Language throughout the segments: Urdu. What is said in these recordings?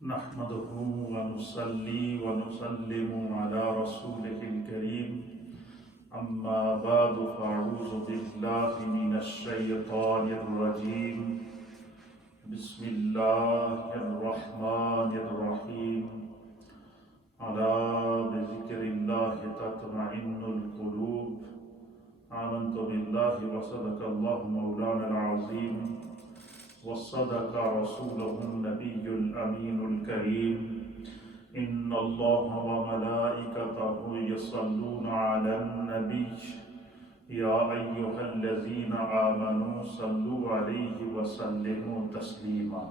نحمده ونصلي ونسلم على رسوله الكريم أما بعد فأعوذ بالله من الشيطان الرجيم بسم الله الرحمن الرحيم ألا بذكر الله تطمئن القلوب آمنت بالله وصدق الله مولانا العظيم وصدق رسوله النبي الأمين الكريم إن الله وملائكته يصلون على النبي يا أيها الذين آمنوا صلوا عليه وسلموا تسليما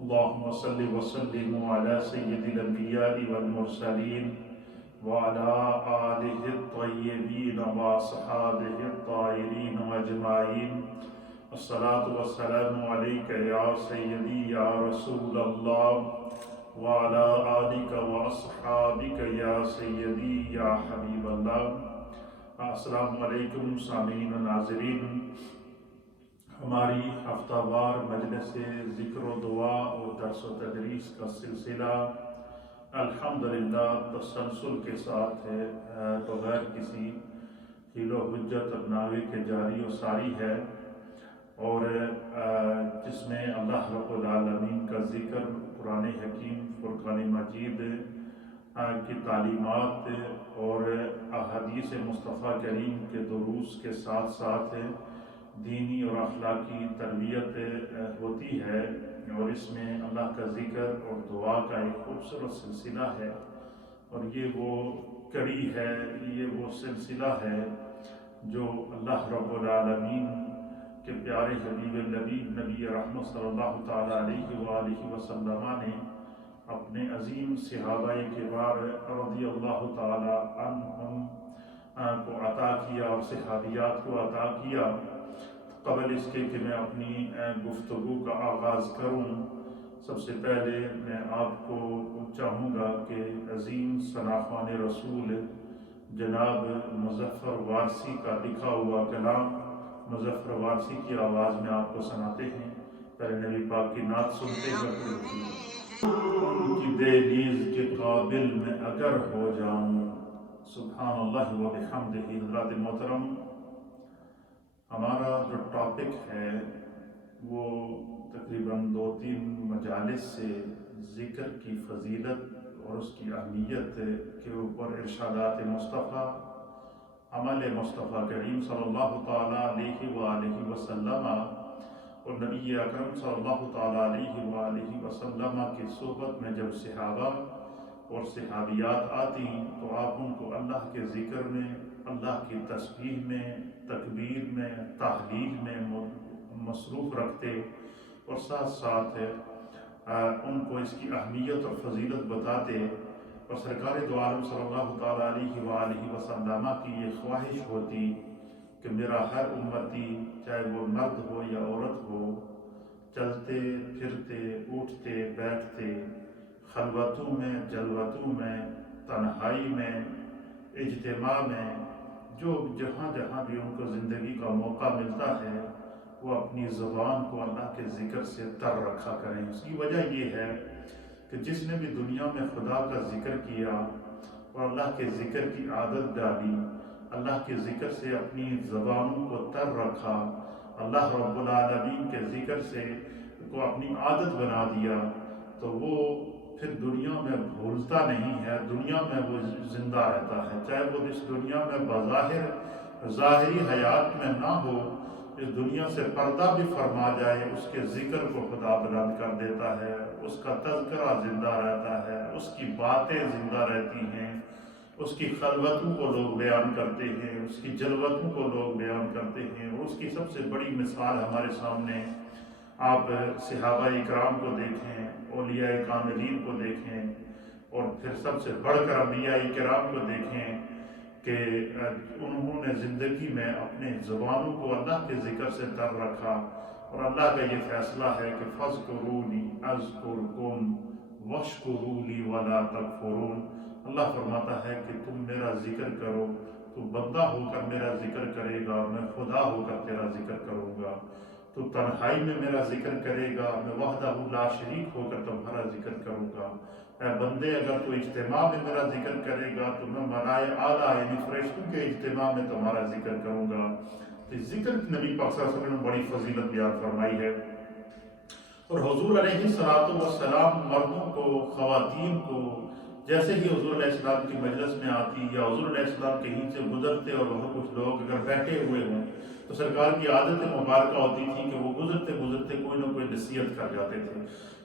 اللهم صل وسلم على سيد الأنبياء والمرسلين وعلى آله الطيبين وأصحابه الطاهرين أجمعين الصلاة والسلام عليك يا سيدي يا رسول الله وعلى آلك وأصحابك يا سيدي يا حبيب الله السلام علیکم سامعین و ناظرین، ہماری ہفتہ وار مجلس ذکر و دعا اور درس و تدریس کا سلسلہ الحمدللہ تسلسل کے ساتھ ہے، بغیر کسی حیل و حجت اور ناوے کے جاری و ساری ہے، اور جس میں اللہ رب العالمین کا ذکر، قرآن حکیم، فرقان مجید کی تعلیمات اور احادیث مصطفیٰ کریم کے دروس کے ساتھ ساتھ دینی اور اخلاقی تربیت ہوتی ہے، اور اس میں اللہ کا ذکر اور دعا کا ایک خوبصورت سلسلہ ہے، اور یہ وہ کڑی ہے، یہ وہ سلسلہ ہے جو اللہ رب العالمین کہ پیارے حبیب لبیب نبی رحمت صلی اللہ تعالیٰ علیہ وآلہ وسلم نے اپنے عظیم صحابہ کرام رضی اللہ تعالیٰ عنہم کو عطا کیا اور صحابیات کو عطا کیا۔ قبل اس کے کہ میں اپنی گفتگو کا آغاز کروں، سب سے پہلے میں آپ کو چاہوں گا کہ عظیم ثناخوان رسول جناب مظفر وارثی کا لکھا ہوا کلام مظفر وارثی کی آواز میں آپ کو سناتے ہیں۔ پہلے نبی پاک کی نعت سنتے ہیں۔ ان کی دہلیز کے قابل میں اگر ہو جاؤں، سبحان اللہ و بحمدہ۔ حضرات محترم، ہمارا جو ٹاپک ہے وہ تقریباً 2-3 مجالس سے ذکر کی فضیلت اور اس کی اہمیت کے اوپر ارشادات مصطفیٰ، عمل مصطفیٰ کریم صلی اللہ تعالیٰ علیہ وآلہ وسلم اور نبی اکرم صلی اللہ تعالیٰ علیہ وآلہ وسلم کی صحبت میں جب صحابہ اور صحابیات آتی تو آپ ان کو اللہ کے ذکر میں، اللہ کی تسبیح میں، تکبیر میں، تحلیل میں مصروف رکھتے، اور ساتھ ساتھ ان کو اس کی اہمیت اور فضیلت بتاتے، اور سرکار دو عالم صلی اللہ تعالیٰ علیہ وآلہ وسلم کی یہ خواہش ہوتی کہ میرا ہر امتی، چاہے وہ مرد ہو یا عورت ہو، چلتے پھرتے، اٹھتے بیٹھتے، خلوتوں میں، جلوتوں میں، تنہائی میں، اجتماع میں، جو جہاں جہاں بھی ان کو زندگی کا موقع ملتا ہے، وہ اپنی زبان کو اللہ کے ذکر سے تر رکھا کریں۔ اس کی وجہ یہ ہے کہ جس نے بھی دنیا میں خدا کا ذکر کیا اور اللہ کے ذکر کی عادت ڈالی، اللہ کے ذکر سے اپنی زبانوں کو تر رکھا، اللہ رب العالمین کے ذکر سے کو اپنی عادت بنا دیا، تو وہ پھر دنیا میں بھولتا نہیں ہے، دنیا میں وہ زندہ رہتا ہے، چاہے وہ اس دنیا میں بظاہر ظاہری حیات میں نہ ہو، اس دنیا سے پردہ بھی فرما جائے، اس کے ذکر کو خدا بلند کر دیتا ہے، اس کا تذکرہ زندہ رہتا ہے، اس کی باتیں زندہ رہتی ہیں، اس کی خلوتوں کو لوگ بیان کرتے ہیں، اس کی جلوتوں کو لوگ بیان کرتے ہیں، اور اس کی سب سے بڑی مثال ہمارے سامنے آپ صحابہ اکرام کو دیکھیں، اولیاء کاملین کو دیکھیں، اور پھر سب سے بڑھ کر انبیاء کرام کو دیکھیں کہ انہوں نے زندگی میں اپنے زبانوں کو اللہ کے ذکر سے تر رکھا، اور اللہ کا یہ فیصلہ ہے کہ فَاذْكُرُونِي أَذْكُرْكُمْ وَاشْكُرُوا لِي وَلَا تَكْفُرُونَ۔ اللہ فرماتا ہے کہ تم میرا ذکر کرو، تو بندہ ہو کر میرا ذکر کرے گا، میں خدا ہو کر تیرا ذکر کروں گا، تو تنہائی میں میرا ذکر کرے گا، میں وحدہ لا شریک ہو کر تمہارا ذکر کروں اے بندے اگر تو اجتماع میں میرا ذکر کرے گا تو میں ملائے اعلیٰ یعنی فرشتوں کے اجتماع میں تمہارا ذکر کروں گا۔ تو ذکر نبی پاک صلی اللہ علیہ وسلم نے بڑی فضیلت بیان فرمائی ہے، اور حضور علیہ السلام مردوں کو، خواتین کو، جیسے ہی حضور علیہ السلام کی مجلس میں آتی یا حضور علیہ السلام کہیں سے گزرتے اور وہاں کچھ لوگ اگر بیٹھے ہوئے ہوں تو سرکار کی عادت مبارکہ ہوتی تھی کہ وہ گزرتے گزرتے کوئی نہ کوئی نصیحت کر جاتے تھے۔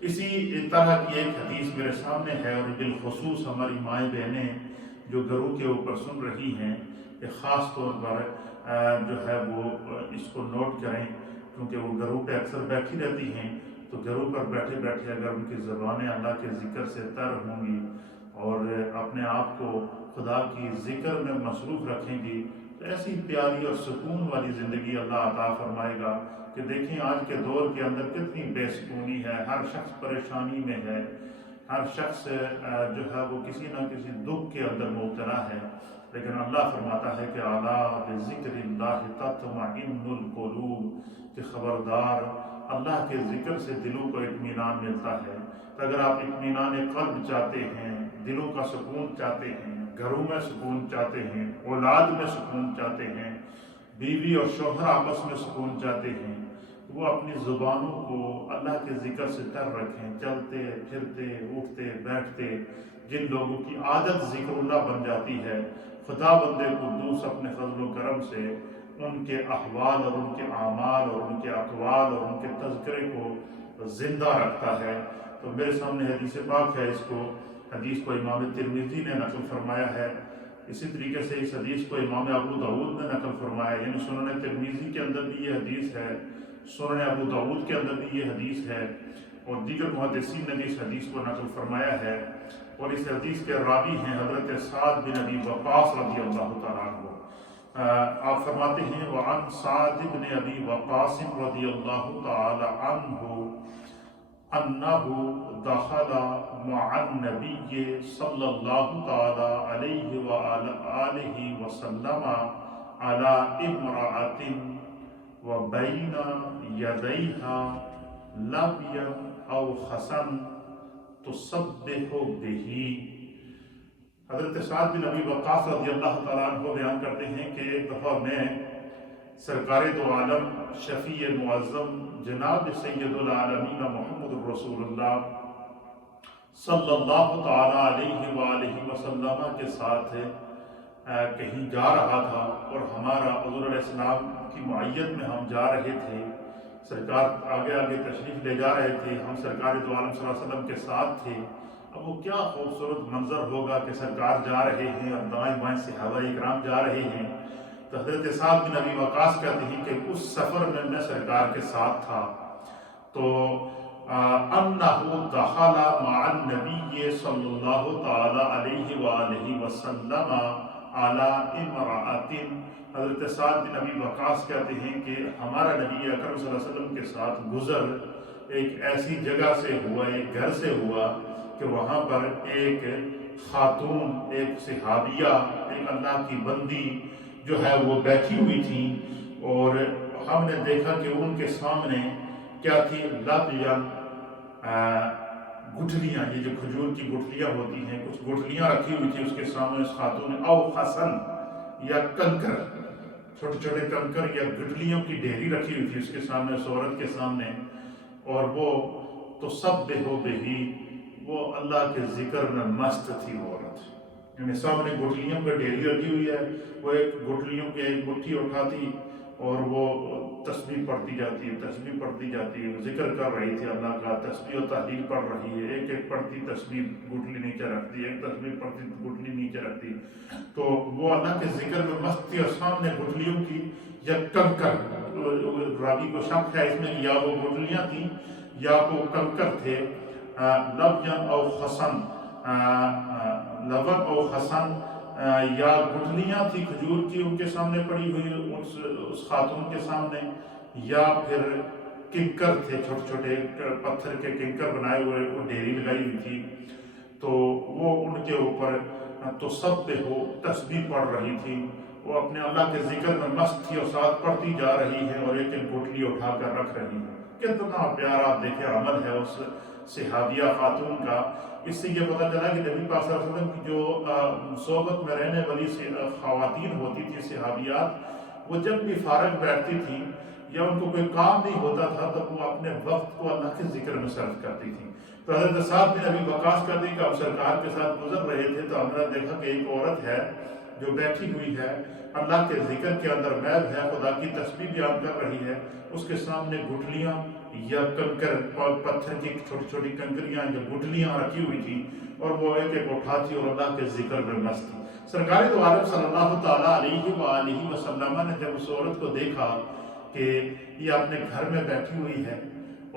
اسی طرح کی ایک حدیث میرے سامنے ہے، اور بالخصوص ہماری مائیں بہنیں جو گھروں کے اوپر سن رہی ہیں کہ خاص طور پر جو ہے وہ اس کو نوٹ کریں، کیونکہ وہ گھروں پہ اکثر بیٹھی رہتی ہیں، تو گھروں پر بیٹھے بیٹھے اگر ان کی زبانیں اللہ کے ذکر سے تر ہوں گی اور اپنے آپ کو خدا کی ذکر میں مصروف رکھیں گی تو ایسی پیاری اور سکون والی زندگی اللہ عطا فرمائے گا کہ دیکھیں آج کے دور کے اندر کتنی بے سکونی ہے، ہر شخص پریشانی میں ہے، ہر شخص جو ہے وہ کسی نہ کسی دکھ کے اندر مبتلا ہے، لیکن اللہ فرماتا ہے کہ اعلیٰ بذکر اللہ تطمئن القلوب، کہ خبردار اللہ کے ذکر سے دلوں کو اطمینان ملتا ہے۔ تو اگر آپ اطمینان قلب چاہتے ہیں، دلوں کا سکون چاہتے ہیں، گھروں میں سکون چاہتے ہیں، اولاد میں سکون چاہتے ہیں، بیوی اور شوہر آپس میں سکون چاہتے ہیں، وہ اپنی زبانوں کو اللہ کے ذکر سے تر رکھیں، چلتے پھرتے اٹھتے بیٹھتے جن لوگوں کی عادت ذکر اللہ بن جاتی ہے، خدا بندے قدوس اپنے فضل و کرم سے ان کے احوال اور ان کے اعمال اور ان کے اقوال اور ان کے تذکرے کو زندہ رکھتا ہے۔ تو میرے سامنے حدیث پاک ہے، حدیث کو امام ترمذی نے نقل فرمایا ہے، اسی طریقے سے اس حدیث کو امام ابو داؤد نے نقل فرمایا، یعنی سنن ترمذی کے اندر بھی یہ حدیث ہے، سنن ابو داؤد کے اندر بھی یہ حدیث ہے، اور دیگر محدثین نے بھی اس حدیث کو نقل فرمایا ہے، اور اس حدیث کے راوی ہیں حضرت سعد بن ابی وقاص رضی اللہ تعالیٰ عنہ۔ آپ فرماتے ہیں وعن سعد بن ابی وقاص رضی اللہ تعالی عنہ انہ دخل مع النبی صلی اللہ تعالی علیہ وآلہ وسلم علی امرأۃ وبین یدیہا لبیا او خسن تصبح بہ۔ حضرت سعد بن ابی وقاص رضی اللہ تعالیٰ عنہ بیان کرتے ہیں کہ ایک دفعہ میں سرکار دو عالم شفیع معظم جناب سید العالمین محمد رسول اللہ صلی اللہ تعالیٰ علیہ وآلہ وسلم کے ساتھ کہیں جا رہا تھا، اور ہمارا حضور علیہ السلام کی معیت میں ہم جا رہے تھے، سرکار آگے آگے تشریف لے جا رہے تھے، ہم سرکار دو عالم صلی اللہ علیہ وسلم کے ساتھ تھے۔ اب وہ کیا خوبصورت منظر ہوگا کہ سرکار جا رہے ہیں اور دائیں بائیں صحابہ اکرام جا رہے ہیں۔ تو حضرت سعد بن ابی وقاص کہتے ہیں کہ اس سفر میں سرکار کے ساتھ تھا، تو انہ دخل مع النبی صلی اللہ تعالی علیہ وآلہ وسلم علی امرأۃ۔ حضرت سعد بن ابی وقاص کہتے ہیں کہ ہمارا نبی اکرم صلی اللہ علیہ وسلم کے ساتھ گزر ایک ایسی جگہ سے ہوا، ایک گھر سے ہوا کہ وہاں پر ایک خاتون، ایک صحابیہ، ایک اللہ کی بندی جو ہے وہ بیٹھی ہوئی تھی، اور ہم نے دیکھا کہ ان کے سامنے کیا تھی، لبین، گٹھلیاں، یہ جو کھجور کی گٹھلیاں ہوتی ہیں، کچھ گٹھلیاں رکھی ہوئی تھی اس کے سامنے اس خاتون نے، او خسن یا کنکر، چھوٹے چھوٹے کنکر یا گٹھلیوں کی ڈھیری رکھی ہوئی تھی اس کے سامنے، اس عورت کے سامنے، اور وہ تصبح بہ، وہ اللہ کے ذکر میں مست تھی وہ عورت، یعنی سامنے گٹھلیوں کی ڈھیری رکھی ہوئی ہے، وہ ایک گٹھلیوں کی ایک مٹھی اٹھاتی اور وہ تسبیح پڑھتی جاتی ہے، تسبیح پڑھتی جاتی ہے، ذکر کر رہی تھی اللہ کا، تسبیح و تحلیل پڑھ رہی ہے، ایک ایک پڑھتی تسبیح گٹھلی نیچے رکھتی، ایک تسبیح پڑھتی گٹھلی نیچے رکھتی، تو وہ اللہ کے ذکر میں مست تھی، اور سامنے گٹھلیوں کی یا کنکر، راوی کو شک ہے اس میں کہ یا وہ گٹھلیاں تھیں یا وہ کنکر تھے، لبن او خسن، لبن او خسن، یا گٹھلیاں تھی کھجور کی ان کے سامنے پڑی ہوئی اس خاتون کے سامنے، یا پھر کنکر تھے، چھوٹے چھوٹے پتھر کے کنکر بنائے ہوئے، وہ ڈھیری لگائی ہوئی تھی، تو وہ ان کے اوپر تو سب ہو تسبیح پڑھ رہی تھی، وہ اپنے اللہ کے ذکر میں مست تھی اور ساتھ پڑھتی جا رہی ہے، اور ایک ایک گٹھلی اٹھا کر رکھ رہی ہے۔ کتنا پیارا دیکھے عمل ہے اس صحابیہ خاتون کا۔ اس سے یہ پتہ چلا کہ نبی پاک صلی اللہ علیہ وسلم کی جو صحبت میں رہنے والی خواتین ہوتی تھی صحابیات، وہ جب بھی فارغ بیٹھتی تھیں یا ان کو کوئی کام نہیں ہوتا تھا تو وہ اپنے وقت کو اللہ کے ذکر میں صرف کرتی تھیں۔ تو حضرت سعد بن ابی وقاص کہتے ہیں کہ ہم سرکار کے ساتھ گزر رہے تھے تو ہم نے دیکھا کہ ایک عورت ہے جو بیٹھی ہوئی ہے، اللہ کے ذکر کے اندر محو ہے، خدا کی تسبیح بیان کر رہی ہے، اس کے سامنے گٹھلیاں یا کنکر پتھر کی چھوٹی چھوٹی کنکریاں یا گٹھلیاں رکھی ہوئی تھیں، اور وہ ایک ایک اٹھاتی اور اللہ کے ذکر میں مست تھی۔ سرکار دو عالم صلی اللہ تعالیٰ علیہ وآلہ وسلم نے جب اس عورت کو دیکھا کہ یہ اپنے گھر میں بیٹھی ہوئی ہے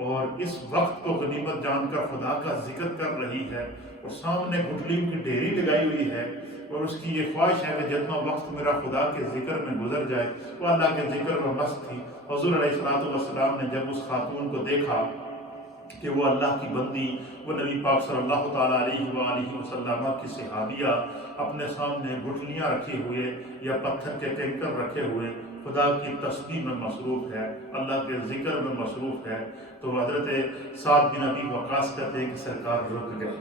اور اس وقت کو غنیمت جان کر خدا کا ذکر کر رہی ہے، اور سامنے گٹھلیوں کی ڈھیری لگائی ہوئی ہے، اور اس کی یہ خواہش ہے کہ جتنا وقت میرا خدا کے ذکر میں گزر جائے، وہ اللہ کے ذکر میں مست تھی۔ حضور علیہ السلام نے جب اس خاتون کو دیکھا کہ وہ اللہ کی بندی، وہ نبی پاک صلی اللہ تعالیٰ علیہ وآلہ وسلم کی صحابیہ اپنے سامنے گٹھلیاں رکھے ہوئے یا پتھر کے کنکر رکھے ہوئے خدا کی تسبیح میں مصروف ہے، اللہ کے ذکر میں مصروف ہے، تو حضرت سعد بن ابی وقاص کہتے ہیں کہ سرکار رک گئے،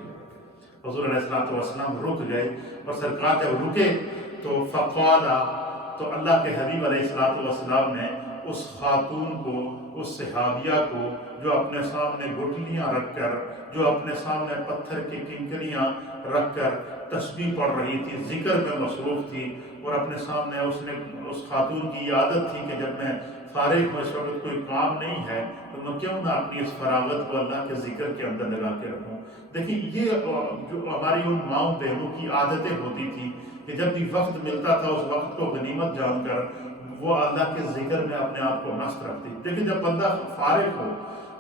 حضور علیہ السلام رک گئے، اور سرکار جب رکے تو فقالا، تو اللہ کے حبیب علیہ السلام نے اس خاتون کو، اس صحابیہ کو جو اپنے سامنے گٹھلیاں رکھ کر، جو اپنے سامنے پتھر کی کنکریاں رکھ کر تسبیح پڑھ رہی تھی، ذکر میں مصروف تھی، اور اپنے سامنے اس خاتون کی عادت تھی کہ جب میں فارغ ہوں، اس وقت کوئی کام نہیں ہے تو میں کیوں نہ اپنی اس فراغت کو اللہ کے ذکر کے اندر لگا کے رکھوں۔ دیکھیں یہ جو ہماری ان ماؤں بہنوں کی عادتیں ہوتی تھیں کہ جب بھی وقت ملتا تھا اس وقت کو غنیمت جان کر وہ اللہ کے ذکر میں اپنے آپ کو مست رکھتی۔ دیکھیں جب بندہ فارغ ہو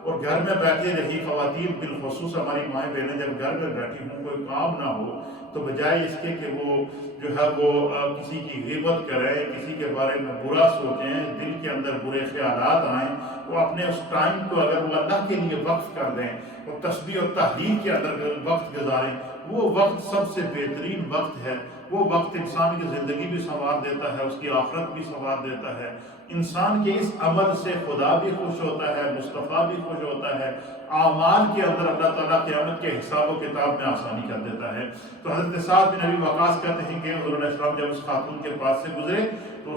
اور گھر میں بیٹھے رہی، خواتین بالخصوص ہماری مائیں بہنیں جب گھر میں بیٹھی ہوں، کوئی کام نہ ہو، تو بجائے اس کے کہ وہ جو ہے وہ کسی کی غیبت کریں، کسی کے بارے میں برا سوچیں، دل کے اندر برے خیالات آئیں، وہ اپنے اس ٹائم کو اگر وہ اللہ کے لیے وقف کر دیں اور تسبیح اور تحلیل کے اندر وقت گزاریں، وہ وقت سب سے بہترین وقت ہے۔ وہ وقت انسان کی زندگی بھی سنوار دیتا ہے، اس کی آخرت بھی سنوار دیتا ہے، انسان کے اس عمل سے خدا بھی خوش ہوتا ہے، مصطفیٰ بھی خوش ہوتا ہے، اعمال کے اندر اللہ تعالیٰ قیامت کے حساب و کتاب میں آسانی کر دیتا ہے۔ تو حضرت سعد بن ابی وقاص کہتے ہیں کہ حضور علیہ السلام جب اس خاتون کے پاس سے گزرے تو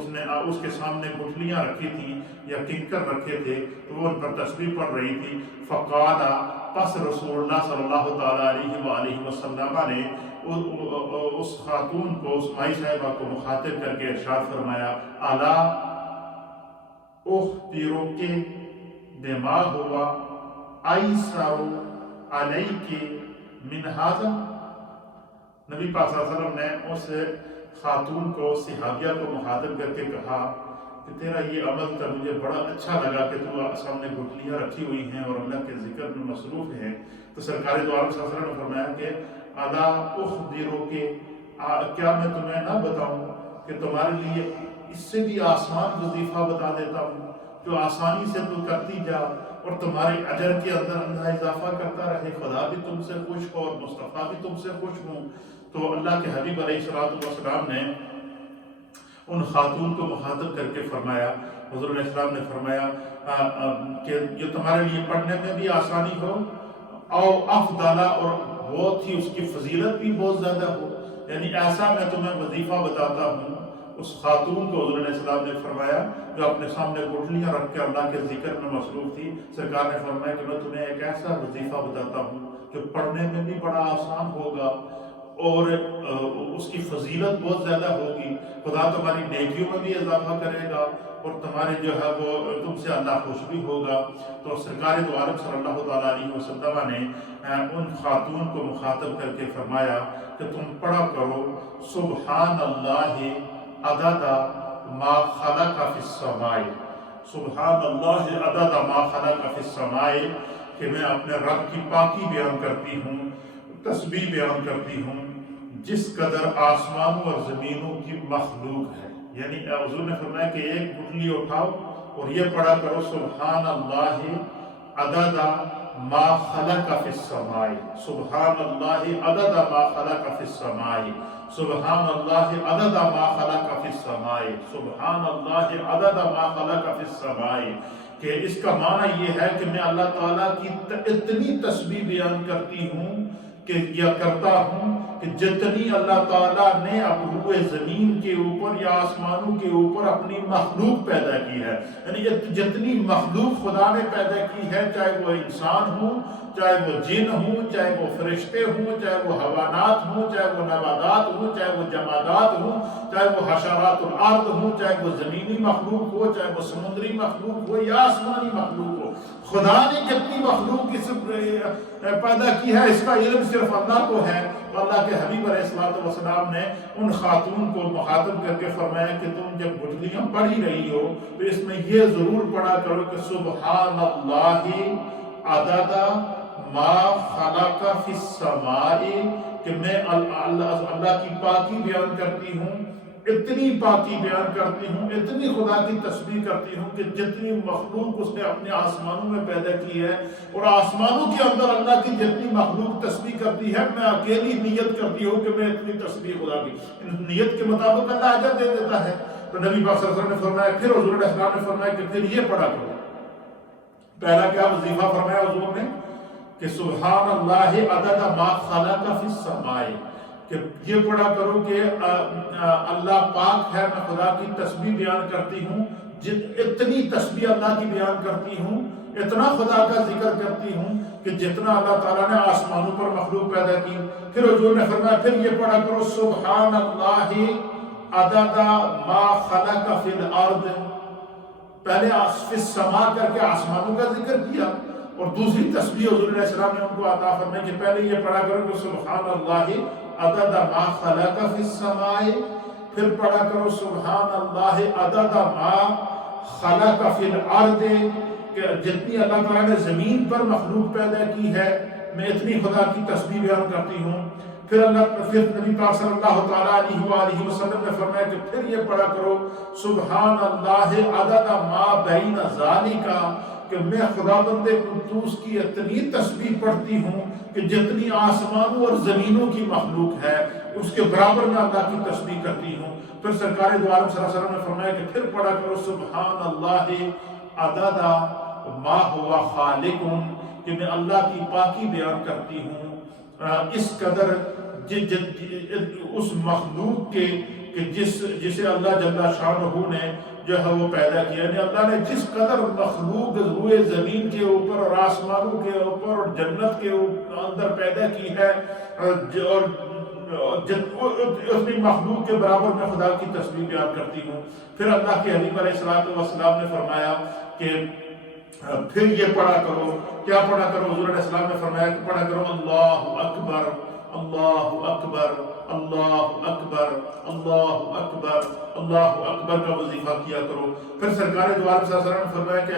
اس کے سامنے گٹھلیاں رکھی تھیں یا کنکر رکھے تھے، تو وہ ان پر تسبیح پڑھ رہی تھی۔ فقالا، پس رسول اللہ صلی اللہ تعالیٰ علیہ وآلہ وسلم نے اس خاتون کو، اس مائی صاحبہ کو مخاطب کر کے ارشاد فرمایا، الا اخبرک بما ہوا ایسر علیک من ھذا۔ نبی پاک صلی اللہ علیہ وسلم نے اس خاتون کو، صحابیہ کو مخاطب کر کے کہا کہ تیرا یہ عمل تو مجھے بڑا اچھا لگا کہ تو سامنے گٹھلیاں رکھی ہوئی ہیں اور اللہ کے ذکر میں مصروف ہیں۔ تو سرکار دو عالم صلی اللہ علیہ وسلم نے فرمایا کہ الا اخبرک، کیا میں تمہیں نہ بتاؤں کہ تمہارے لیے اس سے بھی آسان وظیفہ بتا دیتا ہوں جو آسانی سے تو کرتی جا اور تمہارے اجر کے اندر اللہ اضافہ کرتا رہے، خدا بھی تم سے خوش ہو اور مصطفیٰ بھی تم سے خوش ہوں۔ تو اللہ کے حبیب علیہ السلام نے ان خاتون کو مخاطب کر کے فرمایا، حضور علیہ السلام نے فرمایا کہ جو تمہارے لیے پڑھنے میں بھی آسانی ہو، او افضل، اور بہت ہی اس کی فضیلت بھی بہت زیادہ ہو، یعنی ایسا میں تمہیں وظیفہ بتاتا ہوں۔ اس خاتون کو حضور علیہ السلام نے فرمایا جو اپنے سامنے گٹھلیاں رکھ کے اللہ کے ذکر میں مصروف تھی، سرکار نے فرمایا کہ میں تمہیں ایک ایسا وظیفہ بتاتا ہوں جو پڑھنے میں بھی بڑا آسان ہوگا اور اس کی فضیلت بہت زیادہ ہوگی، خدا تمہاری نیکیوں میں بھی اضافہ کرے گا اور تمہارے جو ہے وہ تم سے اللہ خوش بھی ہوگا۔ تو سرکار دو عالم صلی اللہ تعالیٰ علیہ وسلم نے ان خاتون کو مخاطب کر کے فرمایا کہ تم پڑھا کرو سبحان اللہ عدد ما خلق فی السماء، سبحان اللہ عدد ما خلق فی السماء، کہ میں اپنے رب کی پاکی بیان کرتی ہوں، تسبیح بیان کرتی ہوں جس قدر آسمانوں اور زمینوں کی مخلوق ہے۔ یعنی حضور نے فرمایا کہ ایک گٹھلی اٹھاؤ اور یہ پڑھا کرو سبحان اللہ عدد ما خلق فی السماء، سبحان اللہ عدد ما خلق فی السماء، سبحان اللہ عدد ما خلق فی السماء، سبحان اللہ عدد ما خلق فی السماء۔ کہ اس کا معنی یہ ہے کہ میں اللہ تعالیٰ کی اتنی تسبیح بیان کرتی ہوں کہ یا کرتا ہوں کہ جتنی اللہ تعالیٰ نے اب روئے زمین کے اوپر یا آسمانوں کے اوپر اپنی مخلوق پیدا کی ہے، یعنی جتنی مخلوق خدا نے پیدا کی ہے، چاہے وہ انسان ہوں، چاہے وہ جن ہوں، چاہے وہ فرشتے ہوں، چاہے وہ حیوانات ہوں، چاہے وہ نباتات ہوں، چاہے وہ جمادات ہوں، چاہے وہ حشرات الارض ہوں، چاہے وہ زمینی مخلوق ہو، چاہے وہ سمندری مخلوق ہو یا آسمانی مخلوق ہو، خدا نے جتنی مخلوق پیدا کی ہے اس کا علم صرف اللہ کو ہے۔ تو اللہ کے حبیب علیہ السلام نے ان خاتون کو مخاطب کر کے فرمایا کہ تم جب گٹھلیاں پڑھی رہی ہو تو اس میں یہ ضرور پڑھا کرو کہ سبحان اللہ عدد ما خلق فی السماء، کہ میں اللہ کی پاکی بیان کرتی ہوں، اتنی پاکی بیان کرتی ہوں، اتنی خدا کی تسبیح کرتی ہوں کہ جتنی مخلوق اس نے اپنے آسمانوں میں پیدا کی ہے اور آسمانوں کے اندر اللہ کی جتنی مخلوق تسبیح کرتی ہے، میں اکیلی نیت کرتی ہوں کہ میں اتنی تسبیح خدا کی، نیت کے مطابق اللہ اجر دے دیتا ہے۔ تو نبی پاک صلی اللہ علیہ وسلم نے فرمایا، پھر حضور علیہ السلام نے فرمایا کہ پھر یہ پڑھا کرو۔ پہلا کیا وظیفہ فرمایا حضور نے کہ سبحان اللہ عدد ما خلق فی السماء، کہ یہ پڑھا کرو کہ اللہ پاک ہے، میں خدا کی تسبیح بیان کرتی ہوں، اتنی تسبیح اللہ کی بیان کرتی ہوں، اتنا خدا کا ذکر کرتی ہوں کہ جتنا اللہ تعالیٰ نے آسمانوں پر مخلوق پیدا کی۔ پھر حضور نے فرمایا پھر یہ پڑھا کرو سبحان اللہ عدد ما خلق فی الارض، پہلے فی السماء کر کے آسمانوں کا ذکر کیا، اور دوسری تسبیح حضور علیہ السلام نے ان کو عطا فرمائی کہ پہلے یہ پڑھا کرو کہ سبحان اللہ عدد ما خلق فی السماء، پھر پڑھا کرو سبحان اللہ عدد ما خلق فی الارض، کہ جتنی اللہ تعالیٰ نے زمین پر مخلوق پیدا کی ہے میں اتنی خدا کی تسبیح بیان کرتی ہوں۔ پھر نبی پاک صلی اللہ تعالیٰ علیہ وآلہ وسلم نے فرمایا کہ پھر یہ پڑھا کرو سبحان اللہ عدد ما بین ذالک، کہ میں خداوند قدوس کی اتنی تسبیح پڑھتی ہوں کہ جتنی آسمانوں اور زمینوں کی مخلوق ہے اس کے برابر میں اللہ کی تسبیح کرتی ہوں۔ پھر سرکار دو عالم صلی اللہ علیہ وسلم نے فرمایا کہ پھر پڑھا کرو سبحان اللہ عدد ما ہوا خالق، کہ میں اللہ کی پاکی بیان کرتی ہوں اس قدر اس مخلوق کے کہ جسے اللہ جل شانہ نے جو ہے وہ پیدا کیا، یعنی اللہ نے جس قدر مخلوق روئے زمین کے اوپر اور آسمانوں کے اوپر اور جنت کے اندر پیدا کی ہے، اور اپنی مخلوق کے برابر میں خدا کی تسبیح بیان کرتی ہوں۔ پھر اللہ کے حبیب علیہ السلام نے فرمایا کہ پھر یہ پڑھا کرو، کیا پڑھا کرو؟ حضور علیہ السلام نے فرمایا کہ پڑھا کرو اللہ اکبر اللہ اکبر اللہ اکبر اللہ اکبر اللہ اکبر کا وظیفہ کیا کرو۔ پھر سرکار دو عالم صلی اللہ علیہ وسلم نے فرمایا کہ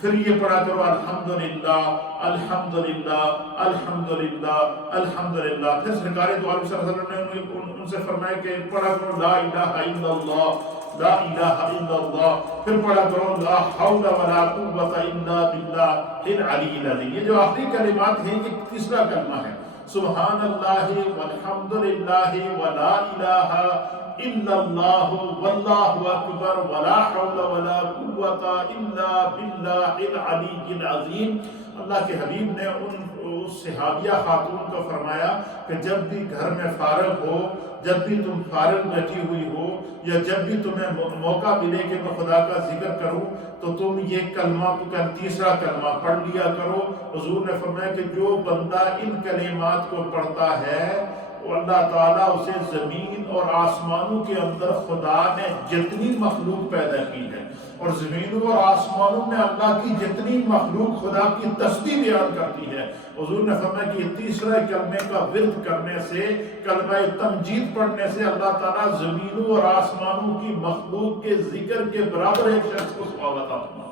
پھر یہ پڑھا کرو الحمدللہ الحمدللہ الحمدللہ الحمدللہ۔ پھر سرکار دو عالم صلی اللہ علیہ وسلم نے ان سے فرمایا کہ پڑھا کرو لا الہ الا اللہ لا الہ الا اللہ۔ پھر پڑھا کرو لا حول ولا قوت الا باللہ العلی العظیم۔ یہ جو آخری کلمات ہیں یہ تیسرا کلمہ ہے، سبحان اللہ والحمد للہ ولا الہ الا اللہ واللہ اکبر ولا حول ولا قوت الا باللہ العلی العظیم۔ اللہ کے حبیب نے اس صحابیہ خاتون کو فرمایا کہ جب بھی گھر میں فارغ ہو، جب بھی تم فارغ بیٹھی ہوئی ہو، یا جب بھی تمہیں موقع ملے کہ میں خدا کا ذکر کروں تو تم یہ کلمہ تیسرا کلمہ پڑھ لیا کرو۔ حضور نے فرمایا کہ جو بندہ ان کلمات کو پڑھتا ہے وہ اللہ تعالیٰ اسے زمین اور آسمانوں کے اندر خدا نے جتنی مخلوق پیدا کی ہے اور زمینوں اور آسمانوں میں اللہ کی جتنی مخلوق خدا کی تسبیح بیان کرتی ہے، حضور نے فرمایا کہ تیسرے کلمے کا ورد کرنے سے، کلمہ تمجید پڑھنے سے اللہ تعالیٰ زمینوں اور آسمانوں کی مخلوق کے ذکر کے برابر ایک شخص کو ثواب عطا فرماتا ہے۔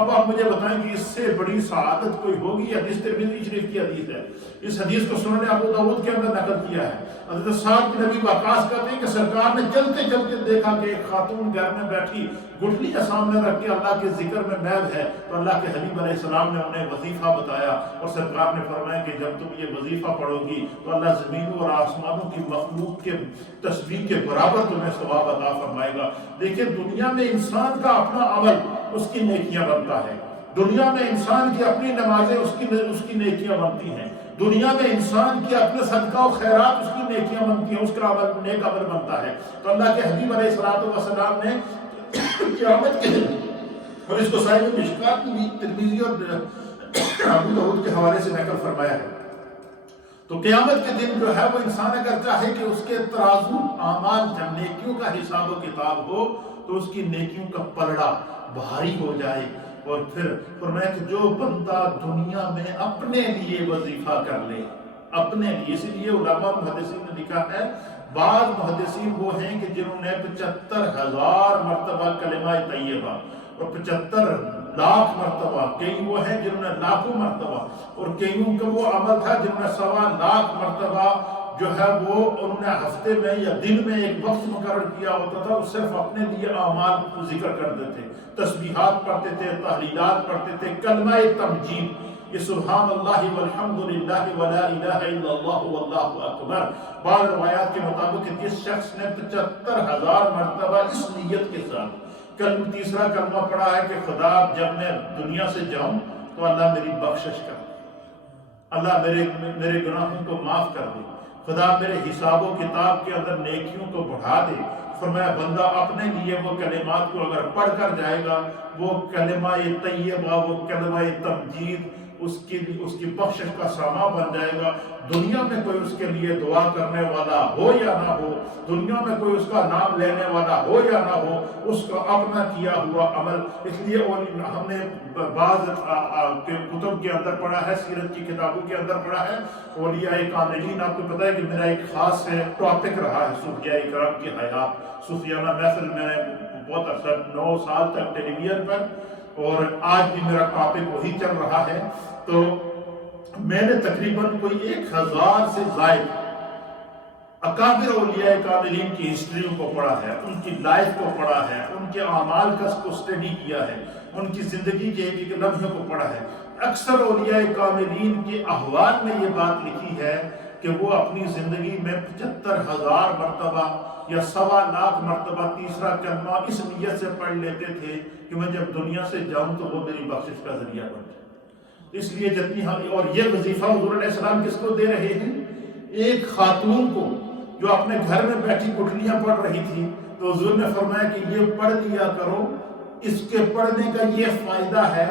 اب آپ مجھے بتائیں کہ اس سے بڑی سعادت کوئی ہوگی؟ حدیث ترمذی شریف کی حدیث ہے، اس حدیث کو سنن ابو داؤد کے اندر نقل کیا ہے۔ حضرت سعد بن ابی وقاص کہتے ہیں کہ سرکار نے چلتے چلتے دیکھا کہ ایک خاتون گھر میں بیٹھی گٹھلیاں سامنے رکھ کے اللہ کے ذکر میں محو ہے، تو اللہ کے حبیب علیہ السلام نے انہیں وظیفہ بتایا، اور سرکار نے فرمایا کہ جب تم یہ وظیفہ پڑھو گی تو اللہ زمینوں اور آسمانوں کی مخلوق کے تسبیح کے برابر تمہیں ثواب عطا فرمائے گا۔ دیکھیں دنیا میں انسان کا اپنا عمل اس کی نیکیاں بنتا ہے، دنیا میں انسان کی اپنی نمازیں اس کی نیکیاں بنتی ہیں، دنیا میں انسان کی اپنے صدقہ و خیرات اس کی نیکیاں بنتی ہیں، اس کا عمل نیک عمل بنتا ہے۔ تو اللہ کے حبیب علیہ السلام نے قیامت کے دن، اور اس کو صاحب مشکات میں بھی ترمذی اور ابو داؤد کے حوالے سے نقل فرمایا ہے، تو قیامت کے دن جو ہے وہ انسان اگر چاہے کہ اس کے ترازو اعمال جب نیکیوں کا حساب و کتاب ہو تو اس کی نیکیوں کا پلڑا بھاری ہو جائے، اور پھر فرمایا کہ جو بندہ دنیا میں اپنے لیے وظیفہ کر لے، اپنے لیے، اسی لیے علماء محدثین نے لکھا ہے بعض محدثین وہ ہیں کہ جنہوں نے 75,000 مرتبہ کلمہ طیبہ اور 75 لاکھ مرتبہ، کئی وہ ہیں جنہوں نے لاکھوں مرتبہ، اور کئیوں کا وہ عمل تھا جنہوں نے 1.25 لاکھ مرتبہ جو ہے وہ انہوں نے ہفتے میں یا دن میں ایک وقت مقرر کیا ہوتا تھا، وہ صرف اپنے لیے اعمال کو ذکر کرتے تھے، تسبیحات پڑھتے تھے، تحلیلات پڑھتے تھے، کلمہ تمجید، یہ سبحان اللہ والحمدللہ ولا الہ الا اللہ واللہ اکبر۔ بعض روایات کے مطابق کہ جس شخص نے 75,000 مرتبہ اس نیت کے ساتھ تیسرا کلمہ پڑھا ہے کہ خدا جب میں دنیا سے جاؤں تو اللہ میری بخشش کر دے، اللہ میرے گناہوں کو معاف کر دے، خدا میرے حساب و کتاب کے اندر نیکیوں کو بڑھا دے۔ فرمایا بندہ اپنے لیے وہ کلمات کو اگر پڑھ کر جائے گا، وہ کلمہ طیبہ، وہ کلمہ تمجید اس کی بخشش کا سامان بن جائے گا۔ دنیا میں کوئی اس کے لیے دعا کرنے والا ہو یا نہ ہو، دنیا میں کوئی اس کا نام لینے والا ہو یا نہ ہو، اس کا اپنا کیا ہوا عمل، اس لیے ہم نے بعض کتب کے اندر پڑھا ہے، سیرت کی کتابوں کے اندر پڑھا ہے، اولیاء کاملین، آپ کو پتہ ہے کہ میرا ایک خاص ٹاپک رہا ہے صوفیاء کرام کی حیات، صوفیانہ محفل میں بہت عرصہ 9 سال تک ٹیلی ویژن پر، اور آج بھی میرا ٹاپک وہی چل رہا ہے۔ تو میں نے تقریباً کوئی 1000 سے زائد اکابر اولیاء کاملین کی ہسٹریوں کو پڑھا ہے، ان کی لائف کو پڑھا ہے، ان کے اعمال کو اسٹڈی کیا ہے، ان کی زندگی کے ایک ایک لمحے کو پڑھا ہے۔ اکثر اولیاء کاملین کے احوال میں یہ بات لکھی ہے کہ وہ اپنی زندگی میں 75,000 مرتبہ یا 1.25 لاکھ مرتبہ تیسرا کلمہ اس نیت سے پڑھ لیتے تھے کہ میں جب دنیا سے جاؤں تو وہ میری بخشش کا ذریعہ بن جائے۔ اس لیے جتنی اور یہ وظیفہ حضور علیہ السلام کس کو دے رہے ہیں؟ ایک خاتون کو جو اپنے گھر میں بیٹھی گٹھلیاں پڑھ رہی تھی، تو حضور نے فرمایا کہ یہ پڑھ لیا کرو، اس کے پڑھنے کا یہ فائدہ ہے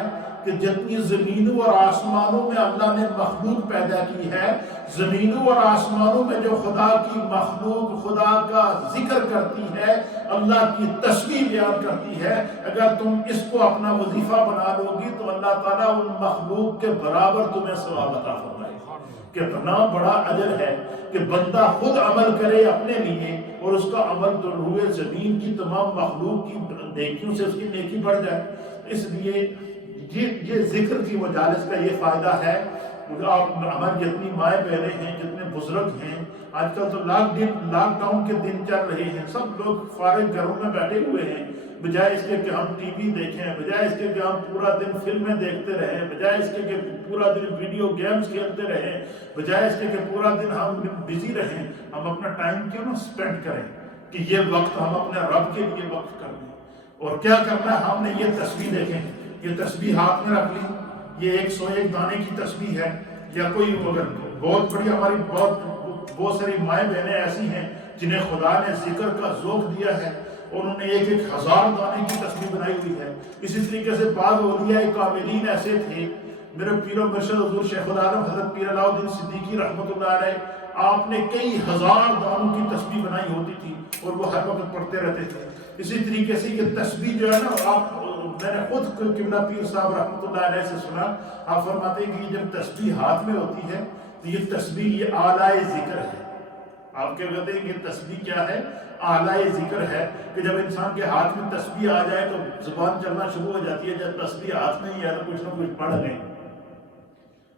کہ جتنی زمینوں اور آسمانوں میں اللہ نے مخلوق پیدا کی ہے، زمینوں اور آسمانوں میں جو خدا کی مخلوق خدا کا ذکر کرتی ہے، اللہ کی تسبیح بیان کرتی ہے، اگر تم اس کو اپنا وظیفہ بنا لو گی تو اللہ تعالیٰ ان مخلوق کے برابر تمہیں ثواب عطا فرمائے گا۔ کتنا بڑا اجر ہے کہ بندہ خود عمل کرے اپنے لیے، اور اس کا عمل تو روئے زمین کی تمام مخلوق کی نیکیوں سے اس کی نیکی بڑھ جائے۔ اس لیے یہ ذکر کی مجالس کا یہ فائدہ ہے۔ ہماری جتنی مائیں بہنیں ہیں، جتنے بزرگ ہیں، آج کل تو لاک ڈاؤن کے دن چل رہے ہیں، سب لوگ فارغ گھروں میں بیٹھے ہوئے ہیں، بجائے اس کے کہ ہم ٹی وی دیکھیں، بجائے اس کے کہ ہم پورا دن فلمیں دیکھتے رہیں، بجائے اس کے کہ پورا دن ویڈیو گیمز کھیلتے رہیں، بجائے اس کے کہ پورا دن ہم بزی رہیں، ہم اپنا ٹائم کیوں نہ سپینڈ کریں کہ یہ وقت ہم اپنے رب کے لیے وقت کر دیں۔ اور کیا کرنا ہے؟ ہم نے یہ تسبیح دیکھیں، یہ تسبیح ہاتھ میں رکھ لی، یہ 101 دانے کی تسبیح ہے، یا کوئی اگر بہت بڑی ہماری بہت ساری مائیں بہنیں ایسی ہیں جنہیں خدا نے ذکر کا ذوق دیا ہے، انہوں نے 1000 دانے کی تسبیح بنائی ہوئی ہے۔ اسی طریقے سے بعض اولیاء کاملین ایسے تھے، میرے پیر و مرشد حضور شیخ العالم حضرت پیر علاؤ الدین صدیقی رحمۃ اللہ علیہ، آپ نے کئی 1000 دانوں کی تسبیح بنائی ہوتی تھی اور وہ ہر وقت پڑھتے رہتے تھے۔ اسی طریقے سے یہ تسبیح جو ہے نا، میں نے خود قبلہ پیر صاحب رحمۃ اللہ علیہ سے سنا، آپ فرماتے ہیں کہ یہ جب تسبیح ہاتھ میں ہوتی ہے تو یہ تسبیح یہ اعلیٰ ذکر ہے۔ آپ کیا کہتے ہیں کہ تسبیح کیا ہے؟ اعلیٰ ذکر ہے، کہ جب انسان کے ہاتھ میں تسبیح آ جائے تو زبان چلنا شروع ہو جاتی ہے، جب تسبیح ہاتھ میں ہی ہے تو کچھ نہ کچھ پڑھ لیں۔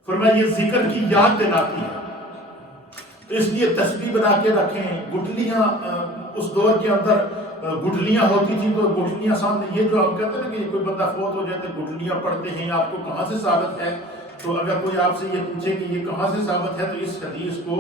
فرمایا یہ ذکر کی یاد دلاتی ہے، تو اس لیے تسبیح بنا کے رکھیں۔ گٹھلیاں اس دور کے اندر گٹھلیاں ہوتی تھیں تو گٹھلیاں سامنے، یہ جو ہم کہتے ہیں نا کہ کوئی بندہ فوت ہو جاتے گٹھلیاں پڑھتے ہیں، آپ کو کہاں سے ثابت ہے؟ تو اگر کوئی آپ سے یہ پوچھے کہ یہ کہاں سے ثابت ہے، تو اس حدیث کو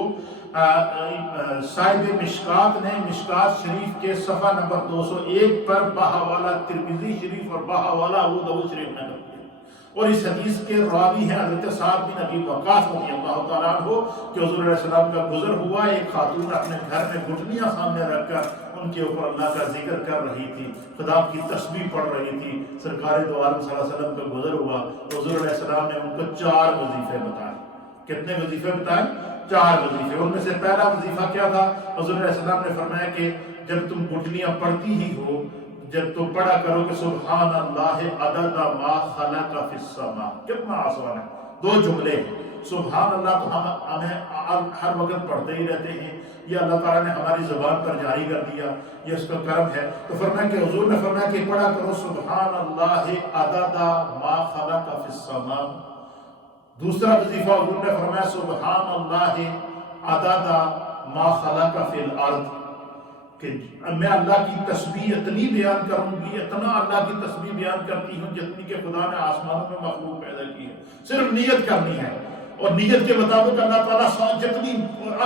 صاحب مشکات نے مشکات شریف کے صفحہ نمبر 201 پر بحوالہ ترمذی شریف اور بحوالہ ابو داؤد شریف میں نقل کیا، اور اس حدیث کے راوی ہیں حضرت سعد بن ابی وقاص رضی اللہ تعالیٰ عنہ کہ حضور علیہ السلام کا گزر ہوا، ایک خاتون اپنے گھر میں گٹھلیاں سامنے رکھ کر ان کے اوپر اللہ کا ذکر کر رہی تھی، خدا کی تسبیح پڑھ رہی تھی۔ سرکار دو عالم صلی اللہ علیہ وسلم کا گزر ہوا تو حضور علیہ السلام نے ان کو 4 وظیفے بتائے۔ کتنے وظیفے بتائے؟ 4 وظیفے۔ ان میں سے پہلا وظیفہ کیا تھا؟ حضور علیہ السلام نے فرمایا کہ جب تم گٹھلیاں پڑھتی ہی ہو، جب تم پڑھا کرو کہ سبحان اللہ عدد ما خلق فی السماء، کتنا آسان ہے، 2 جملے ہیں۔ سبحان اللہ تو ہمیں ہر وقت پڑھتے ہی رہتے ہیں، یہ اللہ تعالیٰ نے ہماری زبان پر جاری کر دیا، یہ اس کا کرم ہے۔ تو فرمایا کہ حضور نے فرمایا کہ پڑھا کرو سبحان اللہ عدد ما خلق فی السماء۔ دوسرا وظیفہ حضور نے فرمایا سبحان اللہ عدد ما خلق فی الارض، کہ میں اللہ کی تسبیح اتنی بیان کروں گی، اتنا اللہ کی تسبیح بیان کرتی ہوں جتنی کہ خدا نے آسمانوں میں مخلوق پیدا کی ہے۔ صرف نیت کرنی ہے، اور نیت کے مطابق اللہ تعالیٰ جتنی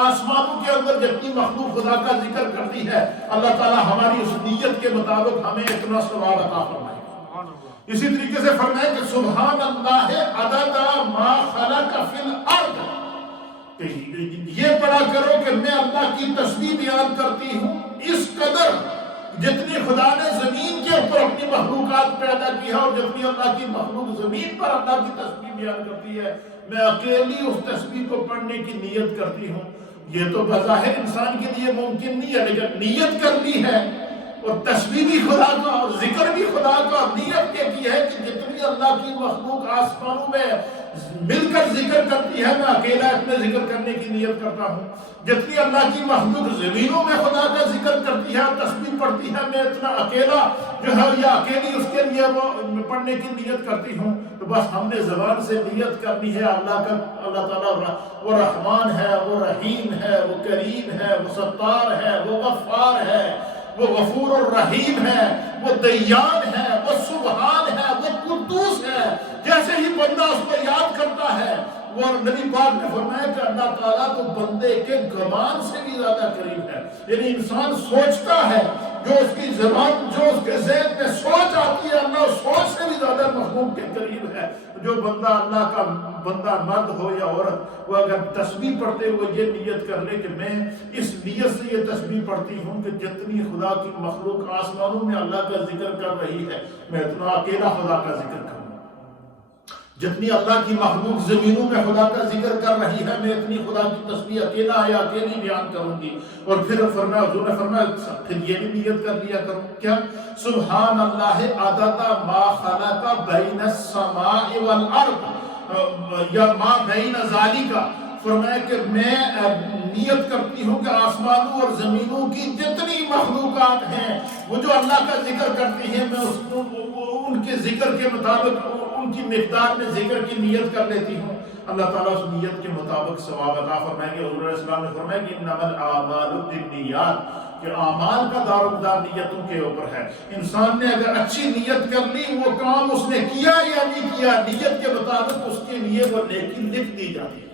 آسمانوں کے اندر جتنی مخلوق خدا کا ذکر کرتی ہے، اللہ تعالیٰ ہماری اس نیت کے مطابق ہمیں اتنا ثواب عطا فرمائے۔ اسی طریقے سے فرمائے کہ سبحان اللہ عدد ما خلق فی الارض، یہ پڑھا کرو کہ میں اللہ کی تسبیح بیان کرتی ہوں اس قدر جتنی خدا نے زمین کے اوپر اپنی مخلوقات پیدا کی ہے، اور جتنی اللہ کی مخلوق زمین پر اللہ کی تسبیح بیان کرتی ہے، میں اکیلی اس تسبیح کو پڑھنے کی نیت کرتی ہوں۔ یہ تو بظاہر انسان کے لیے ممکن نہیں ہے، لیکن نیت کرنی ہے، اور تسبیح بھی خدا کا اور ذکر بھی خدا کا۔ نیت کیا کی ہے کہ جتنی اللہ کی مخلوق آسمانوں میں مل کر ذکر کرتی ہے، میں اکیلا اپنے ذکر کرنے کی نیت کرتا ہوں۔ جتنی اللہ کی مخلوق زمینوں میں خدا کا ذکر کرتی ہے، تسبیح پڑھتی ہے، میں اتنا اکیلا جو ہے یا اکیلی اس کے لیے وہ پڑھنے کی نیت کرتی ہوں۔ تو بس ہم نے زبان سے نیت کرنی ہے اللہ تعالیٰ وہ رحمان ہے، وہ رحیم ہے، وہ کریم ہے، وہ ستار ہے، وہ غفار ہے، وہ غفور الرحیم ہے، وہ دیان ہے، وہ سبحان ہے، وہ قدوس ہے۔ جیسے ہی بندہ اس کو یاد کرتا ہے، اور نبی پاک نے فرمایا کہ اللہ تعالیٰ تو بندے کے گمان سے بھی زیادہ قریب ہے، یعنی انسان سوچتا ہے، جو اس کی زبان، جو اس کے ذہن میں سوچ آتی ہے، اللہ سوچ سے بھی زیادہ مخلوق کے قریب ہے۔ جو بندہ اللہ کا بندہ مرد ہو یا عورت، وہ اگر تسبیح پڑھتے ہوئے یہ نیت کر لے کہ میں اس نیت سے یہ تسبیح پڑھتی ہوں کہ جتنی خدا کی مخلوق آسمانوں میں اللہ کا ذکر کر رہی ہے، میں اتنا اکیلا خدا کا ذکر کروں، جتنی اللہ کی مخلوق زمینوں میں خدا کا ذکر کر رہی ہے، میں اتنی خدا کی تسبیح اکیلا یا اکیلی بیان کروں گی۔ اور پھر فرمایا، حضور نے فرمایا پھر یہ بھی نیت کر لیا کرو، کیا؟ سبحان اللہ عدد ما خلق بین السماء والارض یا ما بین ذالک، فرمایا کہ میں نیت کرتی ہوں کہ آسمانوں اور زمینوں کی جتنی مخلوقات ہیں، وہ جو اللہ کا ذکر کرتی ہیں، میں اس کو ان کے ذکر کے مطابق ان کی مقدار میں ذکر کی نیت کر لیتی ہوں۔ اللہ تعالیٰ اس نیت کے مطابق ثواب عطا فرمائیں گے۔ حضور علیہ السلام نے فرمایا کہ انما الاعمال بالنیات، کہ اعمال کا دار و مدار نیتوں کے اوپر ہے۔ انسان نے اگر اچھی نیت کر لی، وہ کام اس نے کیا یا نہیں کیا، نیت کے مطابق اس کے لیے وہ نیکی لکھ دی جاتی ہے۔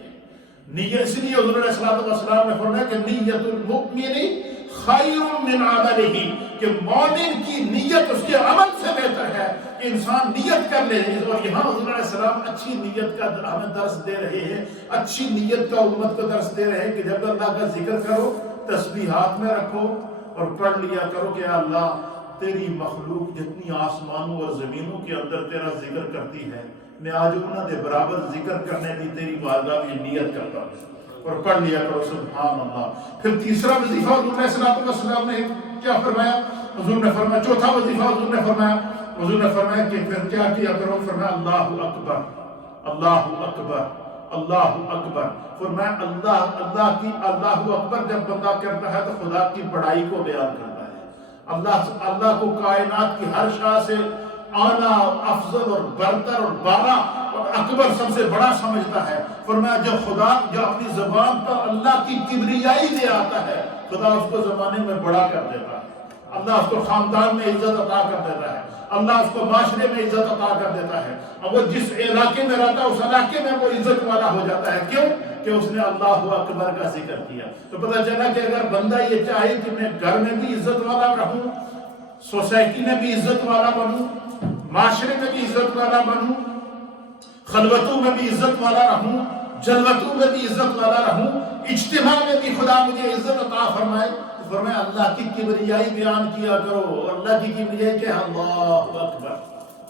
نیت، اس لیے حضور علیہ السلام نے فرمایا کہ نیت المؤمن خیر من عملہ، کہ مومن کی نیت اس کے عمل سے بہتر ہے، کہ انسان نیت کر لے۔ اور یہاں حضور علیہ السلام اچھی نیت کا ہمیں درس دے رہے ہیں، اچھی نیت کا امت کو درس دے رہے ہیں کہ جب اللہ کا ذکر کرو، تسبیح ہاتھ میں رکھو اور پڑھ لیا کرو کہ اللہ تیری مخلوق جتنی آسمانوں اور زمینوں کے اندر تیرا ذکر کرتی ہے، میں آج انہوں نے برابر ذکر کرنے کی تیری بارگاہ میں نیت کرتا ہوں، اور پڑھ لیا کرو سبحان اللہ۔ پھر تیسرا وظیفہ حضور علیہ السلام نے کیا فرمایا؟ حضور نے فرمایا، چوتھا وظیفہ حضور نے فرمایا کہ پھر کیا کیا کرو؟ فرمایا اللہ اکبر، اللہ اکبر، اللہ اکبر۔ فرمایا اللہ اکبر جب بندہ کرتا ہے تو خدا کی بڑائی کو بیان کرتا ہے، اللہ کو کائنات کی ہر شاہ سے اعلیٰ، افضل اور برتر اور بالا اور اکبر سب سے بڑا سمجھتا ہے۔ فرمایا جب خدا جو اپنی زبان پر اللہ کی کبریائی لے آتا ہے، خدا اس کو زمانے میں بڑا کر دیتا ہے۔ اللہ اس کو خاندان میں عزت عطا کر دیتا ہے، اللہ اس کو معاشرے میں عزت عطا کر دیتا ہے، اور وہ جس علاقے میں رہتا ہے اس علاقے میں وہ عزت والا ہو جاتا ہے۔ کیوں؟ کہ اس نے اللہ اکبر کا ذکر کیا۔ تو پتہ چلا کہ اگر بندہ یہ چاہے کہ میں گھر میں بھی عزت والا رہوں، سوسائٹی میں بھی عزت والا بنوں، معاشرے میں بھی عزت والا بنوں، خلوتوں میں بھی عزت والا رہوں، جلوتوں میں بھی عزت والا رہوں، اجتماع میں بھی خدا مجھے عزت عطا فرمائے، تو فرمایا اللہ کی کبریائی بیان کیا کرو۔ اللہ کی کبریائی کیا ہے؟ اللہ اکبر،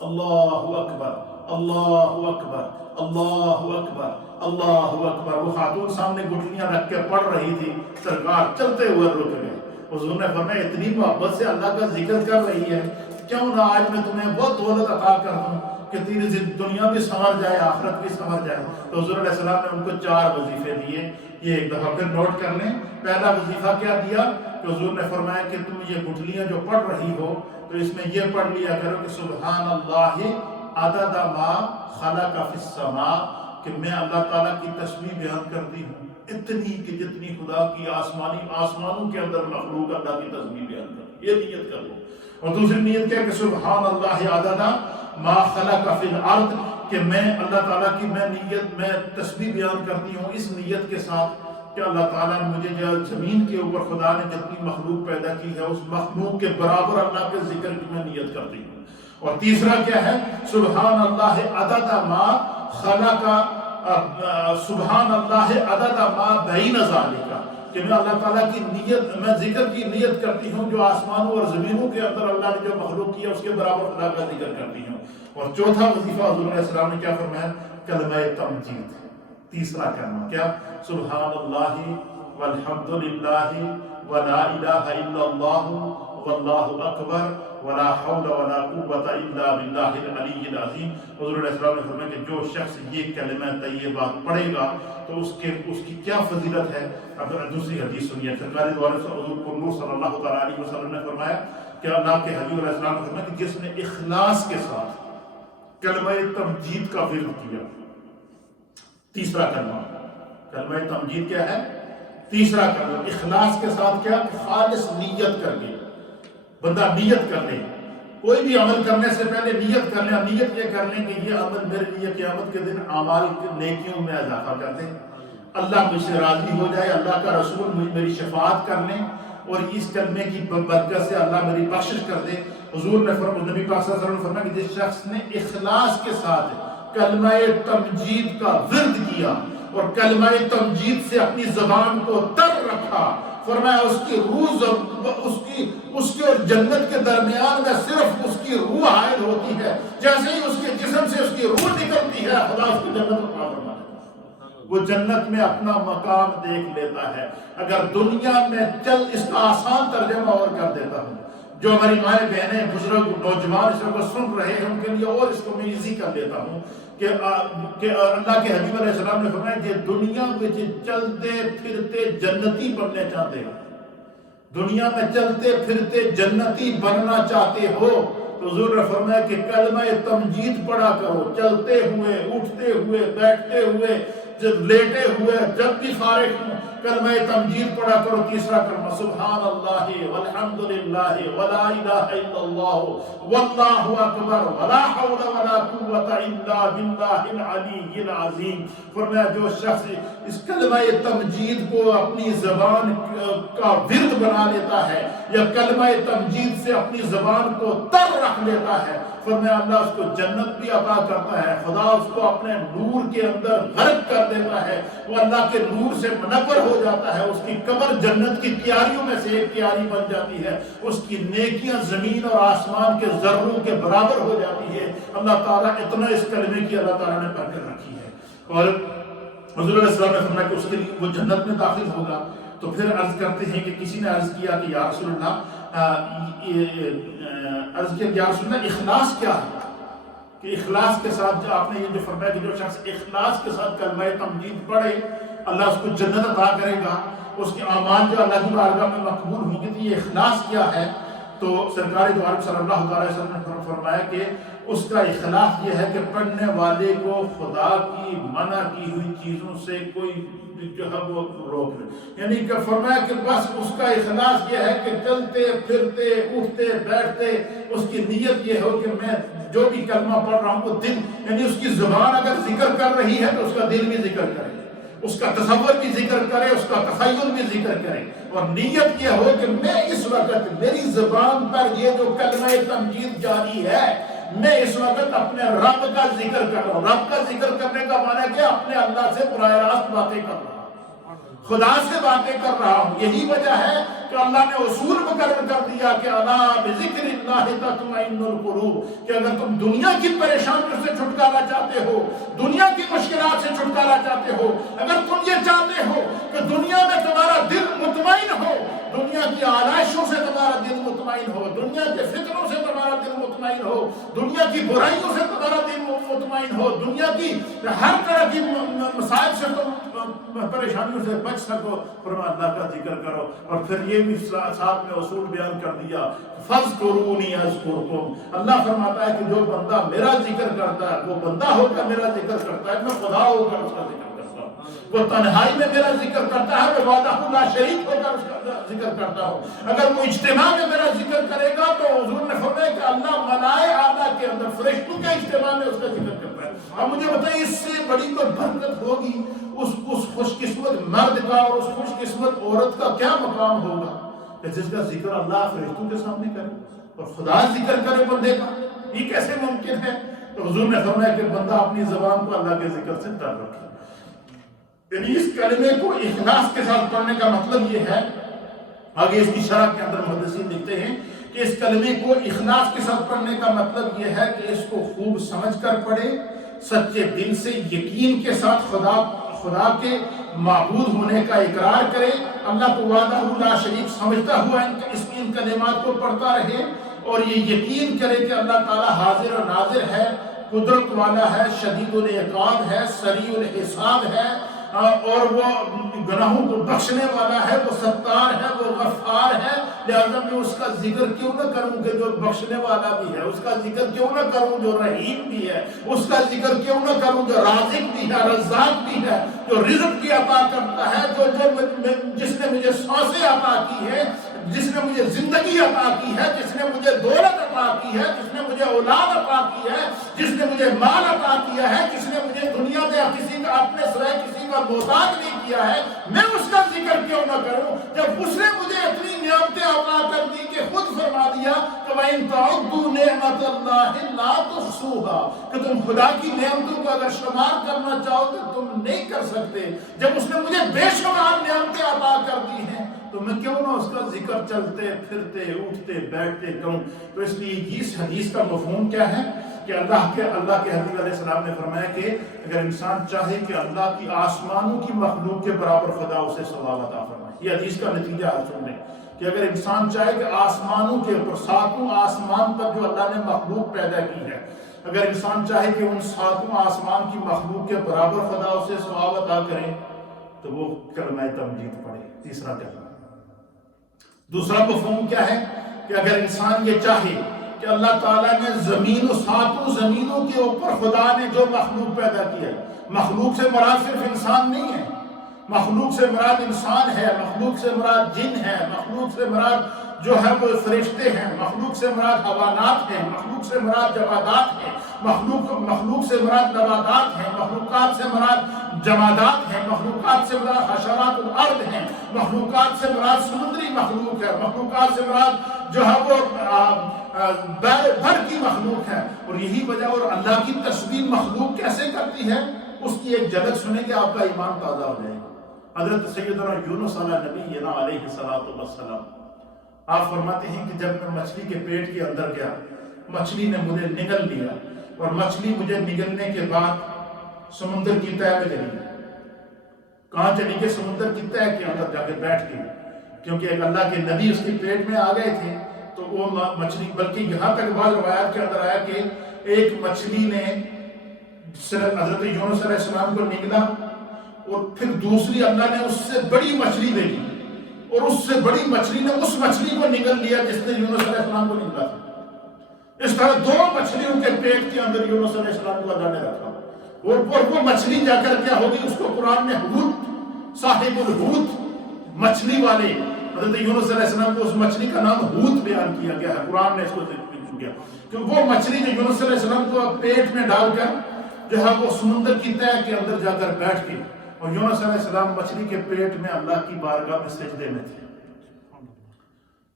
اللہ اکبر، اللہ اکبر، اللہ اکبر، اللہ اکبر۔ وہ خاتون سامنے گٹھلیاں رکھ کے پڑھ رہی تھی، سرکار چلتے ہوئے رک گئے۔ حضور نے فرمایا اتنی محبت سے اللہ کا ذکر کر رہی ہے، کیوں نہ آج میں تمہیں بہت دولت عطا کر دوں کہ تیری دنیا بھی سنور جائے، آخرت بھی سنور جائے۔ تو حضور علیہ السلام نے ان کو 4 وظیفے دیے، یہ ایک دفعہ پھر نوٹ کر لیں۔ پہلا وظیفہ کیا دیا کہ حضور نے فرمایا کہ تم یہ گٹھلیاں جو پڑھ رہی ہو تو اس میں یہ پڑھ لیا کرو کہ سبحان اللہ عدد ما خلق فی السماء، کہ میں اللہ تعالیٰ کی تسبیح بیان کرتی ہوں اتنی کہ جتنی خدا کی آسمانوں کے اندر مخلوق اللہ کی تسبیح بیان کرتی، یہ نیت کر لو۔ اور دوسری نیت کیا کہ سبحان اللہ عدد ما خلق فی الارض، کہ میں اللہ تعالیٰ کی میں تسبیح بیان کرتی ہوں اس نیت کے ساتھ کہ اللہ تعالیٰ نے مجھے جو زمین کے اوپر خدا نے جتنی مخلوق پیدا کی ہے اس مخلوق کے برابر اللہ کے ذکر کی میں نیت کرتی ہوں۔ اور تیسرا کیا ہے؟ سبحان اللہ عدد ما خلق، سبحان اللہ عدد ما بین ذالک، کہ میں اللہ تعالیٰ کی نیت، میں ذکر کی نیت کرتی ہوں جو آسمانوں اور زمینوں کے اندر اللہ نے جو مخلوق کیا اس کے برابر خدا کا ذکر کرتی ہوں۔ اور چوتھا وظیفہ حضور علیہ السلام نے کیا فرمایا؟ کلمہ تمجید، تیسرا کلمہ کیا؟ سبحان اللہ والحمد للہ ولا الہ الا اللہ واللہ اکبر ولا حول ولا قوة الا باللہ العلی العظیم۔ حضور علیہ السلام نے فرمایا کہ جو شخص یہ کلمہ طیبات پڑھے گا تو اس کی کیا فضیلت ہے۔ اب دوسری حدیث سنیے، سرکار دو عالم حضور کو نور صلی اللہ تعالیٰ علیہ وسلم نے فرمایا کہ اللہ کے حبیب علیہ السلام نے فرمایا کہ جس نے اخلاص کے ساتھ کلمہ تمجید کا ورد کیا، تیسرا کلمہ تمجید کیا ہے؟ تیسرا کلمہ اخلاص کے ساتھ، کیا؟ خالص نیت کر کے بندہ نیت کر لے، کوئی بھی عمل کرنے سے پہلے نیت کر لیں، نیت یہ کر لیں کہ یہ عمل میرے لیے قیامت کے دن اعمال نیکیوں میں اضافہ کر دیں، اللہ مجھ سے راضی ہو جائے، اللہ کا رسول میری شفاعت کر لیں، اور اس کلمے کی برکت سے اللہ میری بخشش کر دے۔ حضور نے فرمایا، نبی پاک صلی اللہ علیہ وسلم نے فرمایا کہ جس شخص نے اخلاص کے ساتھ کلمہ تمجید کا ورد کیا اور کلمہ تمجید سے اپنی زبان کو تر رکھا، فرمایا اس کی روح، اس کے اور جنت کے درمیان میں صرف اس کی روح حائل ہوتی ہے، جیسے ہی اس کے جسم سے اس کی روح نکلتی ہے خدا اس کی جنت کو عطا فرما دیتا ہے، وہ جنت میں اپنا مقام دیکھ لیتا ہے۔ اگر دنیا میں چل، اس کا آسان ترجمہ اور کر دیتا ہوں، جو ہماری مائیں بہنیں بزرگ نوجوان اس کو سن رہے ہیں ان کے لیے اور اس کو میں ایزی کر دیتا ہوں کہ اللہ کے حبیب علیہ السلام نے فرمایا کہ دنیا میں چلتے پھرتے جنتی بننے چاہتے ہو، دنیا میں چلتے پھرتے جنتی بننا چاہتے ہو تو حضور نے فرمایا کہ کلمہ تمجید پڑھا کرو، چلتے ہوئے، اٹھتے ہوئے، بیٹھتے ہوئے، لیٹے ہوئے، جب بھی فارغ ہوں کلمہ تمجید پڑھا کرو۔ تیسرا کلمہ سبحان اللہ والحمد للہ ولا الہ الا اللہ واللہ اکبر ولا حول ولا قوة الا باللہ العلی العظیم۔ فرمایا جو شخص اس کلمہ تمجید کو اپنی زبان کا ورد بنا لیتا ہے یا کلمہ تمجید سے اپنی زبان کو تر رکھ لیتا ہے، فرمایا اللہ اس کو جنت بھی عطا کرتا ہے، خدا اس کو اپنے نور کے اندر غرق کر دیتا ہے، وہ اللہ کے نور سے منور ہو جاتا ہے، اس کی قبر جنت کی کیاریوں میں سے ایک کیاری بن جاتی ہے، اس کی نیکیاں زمین اور آسمان کے ذروں کے برابر ہو جاتی ہے۔ اللہ تعالیٰ اتنا اس کلمے کی اللہ تعالیٰ نے برکت رکھی ہے۔ اور حضور علیہ السلام نے فرمایا کہ اس کے لیے وہ جنت میں داخل ہوگا۔ تو پھر عرض کرتے ہیں کہ کسی نے عرض کیا کہ یا رسول اللہ، عرض کیا یا رسول اللہ اخلاص کیا ہے؟ کہ اخلاص کے ساتھ جو آپ نے یہ جو فرمایا کہ جو شخص اخلاص کے ساتھ کلمہ تمجید پڑھے اللہ اس کو جنت عطا کرے گا، اس کے اعمال جو اللہ کی بارگاہ میں مقبول ہوں گے، تو یہ اخلاص کیا ہے؟ تو سرکار دو عالم صلی اللہ علیہ وسلم نے فرمایا کہ اس کا اخلاص یہ ہے کہ پڑھنے والے کو خدا کی منع کی ہوئی چیزوں سے کوئی جو ہے وہ روک لے. یعنی کہ فرمایا کہ بس اس کا اخلاص یہ ہے کہ چلتے پھرتے اٹھتے بیٹھتے اس کی نیت یہ ہو کہ میں جو بھی کلمہ پڑھ رہا ہوں وہ دل، یعنی اس کی زبان اگر ذکر کر رہی ہے تو اس کا دل بھی ذکر کرے، اس کا تصور بھی ذکر کرے، اس کا تخیل بھی ذکر کرے، اور نیت یہ ہو کہ میں اس وقت میری زبان پر یہ جو کلمہ تمجید جاری ہے، میں اس وقت اپنے رب کا ذکر کر رہا ہوں. رب کا ذکر کرنے کا معنی ہے کہ اپنے اللہ سے براہ راست باتیں کر رہا ہوں، خدا سے باتیں کر رہا ہوں. یہی وجہ ہے کہ اللہ نے اصول مقرر کر دیا کہ الا بذکر اللہ تطمئن القلوب، کہ اگر تم دنیا کی پریشانیوں سے چھٹکارا چاہتے ہو، دنیا کی مشکلات سے چھٹکارا چاہتے ہو، اگر تم یہ چاہتے ہو کہ دنیا میں تمہارا دل مطمئن ہو، دنیا کی آلائشوں سے تمہارا دل مطمئن ہو، دنیا کے فتنوں سے تمہارا دل مطمئن ہو، دنیا کی برائیوں سے تمہارا دل مطمئن ہو، دنیا کی ہر طرح کی مسائل سے تم پریشانیوں سے بچ سکو، فرما اللہ کا ذکر کرو. اور پھر یہ بھی ساتھ میں اصول بیان کر دیا، فَاذْكُرُونِي أَذْكُرْكُمْ. اللہ فرماتا ہے کہ جو بندہ میرا ذکر کرتا ہے، وہ بندہ ہو کر میرا ذکر کرتا ہے، میں خدا ہو کر اس کا ذکر کرتا ہوں. وہ تنہائی میں میرا ذکر کرتا ہے، میں وحدہ لا شریک ہو کر اس کا ذکر کرتا ہوں. اگر وہ اجتماع میں میرا ذکر کرے گا تو حضور نے فرمایا کہ اللہ ملائے اعلیٰ کے اندر فرشتوں کے اجتماع میں اس کا ذکر کرتا ہے. اب مجھے بتائیے اس سے بڑی کوئی برکت ہوگی اس خوش قسمت مرد کا اور اس خوش قسمت عورت کا کیا مقام ہوگا کہ جس کا ذکر اللہ فرشتوں کے سامنے کرے اور خدا ذکر کرے بندے کا. یہ کیسے ممکن ہے؟ تو حضور نے فرمایا کہ بندہ اپنی زبان کو اللہ کے ذکر سے تر رکھے. یعنی اس کلمے کو اخلاص کے ساتھ پڑھنے کا مطلب یہ ہے، آگے اس کی شرح کے اندر محدثین لکھتے ہیں کہ اس کلمے کو اخلاص کے ساتھ پڑھنے کا مطلب یہ ہے کہ اس کو خوب سمجھ کر پڑھے، سچے دل سے یقین کے ساتھ خدا کے معبود ہونے کا اقرار کرے، اللہ کو وحدہ لا شریک سمجھتا ہوا ان کلمات کو پڑھتا رہے، اور یہ یقین کرے کہ اللہ تعالیٰ حاضر و ناظر ہے، قدرت والا ہے، شدید العقاب ہے، سریع الحساب ہے، اور وہ گناہوں کو بخشنے والا ہے، وہ ستار ہے، وہ غفار ہے. لہذا میں اس کا ذکر کیوں نہ کروں کہ جو بخشنے والا بھی ہے، اس کا ذکر کیوں نہ کروں جو رحیم بھی ہے، اس کا ذکر کیوں نہ کروں جو رازق بھی ہے، رزاق بھی ہے، جو رزق کی عطا کرتا ہے، جس نے مجھے سانسیں عطا کی ہے، جس نے مجھے زندگی عطا کی ہے، جس نے مجھے دولت عطا کی ہے، جس نے مجھے اولاد عطا کی ہے، جس نے مجھے مال عطا کیا ہے، جس نے مجھے دنیا میں کسی کا اپنے سوائے کسی کا محتاج نہیں کیا ہے، میں اس کا ذکر کیوں نہ کروں جب اس نے مجھے اتنی نعمتیں عطا کر دی کہ خود فرما دیا کہ وَإِن تَعُدُّوا نِعْمَةَ اللَّهِ لَا تُحْصُوهَا، کہ تم خدا کی نعمتوں کو اگر شمار کرنا چاہو تو تم نہیں کر سکتے. جب اس نے مجھے بے شمار نعمتیں عطا کر دی ہیں تو میں کیوں نہ اس کا ذکر چلتے پھرتے اٹھتے بیٹھتے کروں. تو اس لیے اس حدیث کا مفہوم کیا ہے کہ اللہ کے حبیب علیہ السلام نے فرمایا کہ اگر انسان چاہے کہ اللہ کی آسمانوں کی مخلوق کے برابر خدا اسے ثواب عطا فرمائے. یہ حدیث کا نتیجہ ہے سن لیں کہ اگر انسان چاہے کہ آسمانوں کے اوپر ساتوں آسمان پر جو اللہ نے مخلوق پیدا کی ہے، اگر انسان چاہے کہ ان ساتوں آسمان کی مخلوق کے برابر خدا اسے ثواب عطا کرے تو وہ کلمہ تمجید پڑھے. تیسرا کلمہ. دوسرا مفہوم کیا ہے کہ اگر انسان یہ چاہے کہ اللہ تعالیٰ نے زمین و ساتوں زمینوں کے اوپر خدا نے جو مخلوق پیدا کی ہے، مخلوق سے مراد صرف انسان نہیں ہے، مخلوق سے مراد انسان ہے، مخلوق سے مراد جن ہے، مخلوق سے مراد جو ہے وہ فرشتے ہیں، مخلوق سے مراد حیوانات ہیں، مخلوق سے مراد جمادات ہیں، مخلوق سے مراد نباتات ہیں، مخلوقات سے مراد جمادات ہیں، مخلوقات سے مراد حشرات الارض ہیں، مخلوقات سے مراد سمندری مخلوق ہے، مخلوقات سے مراد جو ہے وہ بر کی مخلوق ہے. اور یہی وجہ، اور اللہ کی تصویر مخلوق کیسے کرتی ہے اس کی ایک جھلک سنیں کہ آپ کا ایمان تازہ ہو جائے گا. حضرت سیدنا یونس نبینا علیہ السلام آپ فرماتے ہیں کہ جب میں مچھلی کے پیٹ کے اندر گیا، مچھلی نے مجھے نگل لیا، اور مچھلی مجھے نگلنے کے بعد سمندر کی تہہ میں چلی گئی. کہاں چلی گئی؟ سمندر کی تہہ کے اندر جا کے بیٹھ گئی، کیونکہ ایک اللہ کے نبی اس کے پیٹ میں آ گئے تھے. تو وہ مچھلی، بلکہ یہاں تک بعض روایات کے اندر آیا کہ ایک مچھلی نے حضرت یونس علیہ السلام کو نگلا، اور پھر دوسری اللہ نے اس سے بڑی مچھلی بھیجی اور اس سے بڑی مچھلی نے اس مچھلی کو نگل لیا جس نے یونس علیہ السلام کو نگلا تھا۔ اس طرح دو مچھلیوں کے پیٹ کے اندر یونس علیہ السلام کو اللہ نے رکھا، اور وہ مچھلی جا کر کیا ہوگی اس کو قرآن نے حوت، صاحب الحوت، مچھلی والے حضرت یونس علیہ السلام کو اس مچھلی کا نام حوت بیان کیا گیا ہے، قرآن نے اس کو ذکر کیا کہ وہ مچھلی جو یونس علیہ السلام کو پیٹ میں ڈال کر جو ہے وہ سمندر کی تہہ کے اندر جا کر بیٹھ گئی، اور یونس علیہ السلام مچھلی کے پیٹ میں اللہ کی بارگاہ میں سجدے میں تھے،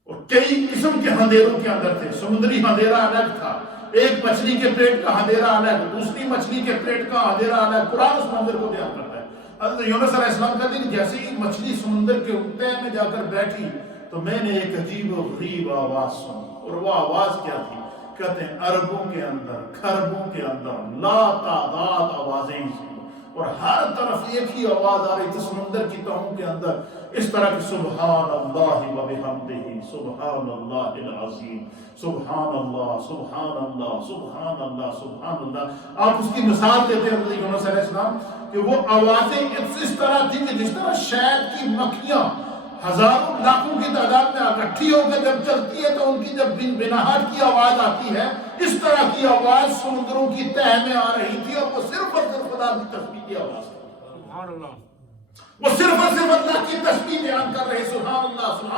اور کئی قسم کے اندھیروں کے اندر تھے۔ سمندری اندھیرا الگ تھا، ایک مچھلی کے پیٹ کا اندھیرا الگ، دوسری مچھلی کے پیٹ کا اندھیرا الگ، قرآن اس منظر کو بیان کرتا ہے۔ حضرت یونس علیہ السلام کہتے ہیں کہ جیسے ہی مچھلی سمندر کے تہہ میں جا کر بیٹھی تو میں نے ایک عجیب و غریب آواز سنی، اور وہ آواز کیا تھی؟ کہتے ہیں اربوں کے اندر، خربوں کے اندر لا تعداد آوازیں سنی، اور ہر طرف ایک ہی آواز آ رہی تھی سمندر کی تہوں کے اندر، اس طرح کہ سبحان اللہ و بحمدہ، سبحان اللہ العظیم، سبحان اللہ، سبحان اللہ، سبحان اللہ، سبحان اللہ۔ آپ اس کی مثال دیتے ہیں حضرت یونس علیہ السلام کہ وہ آوازیں اس طرح تھی کہ جس طرح شہد کی مکھیاں ہزاروں لاکھوں کی تعداد میں اکٹھی ہو کر جب چلتی ہے تو ان کی جب بنبناہٹ کی آواز آتی ہے، اس طرح کی آواز سمندروں کی تہہ میں آ رہی تھی، اور وہ صرف اور صرف خدا کی تسبیح کی آواز تھی۔ سبحان اللہ، وہ صرف اور صرف اللہ کی تسبیح بیان کر رہے، سبحان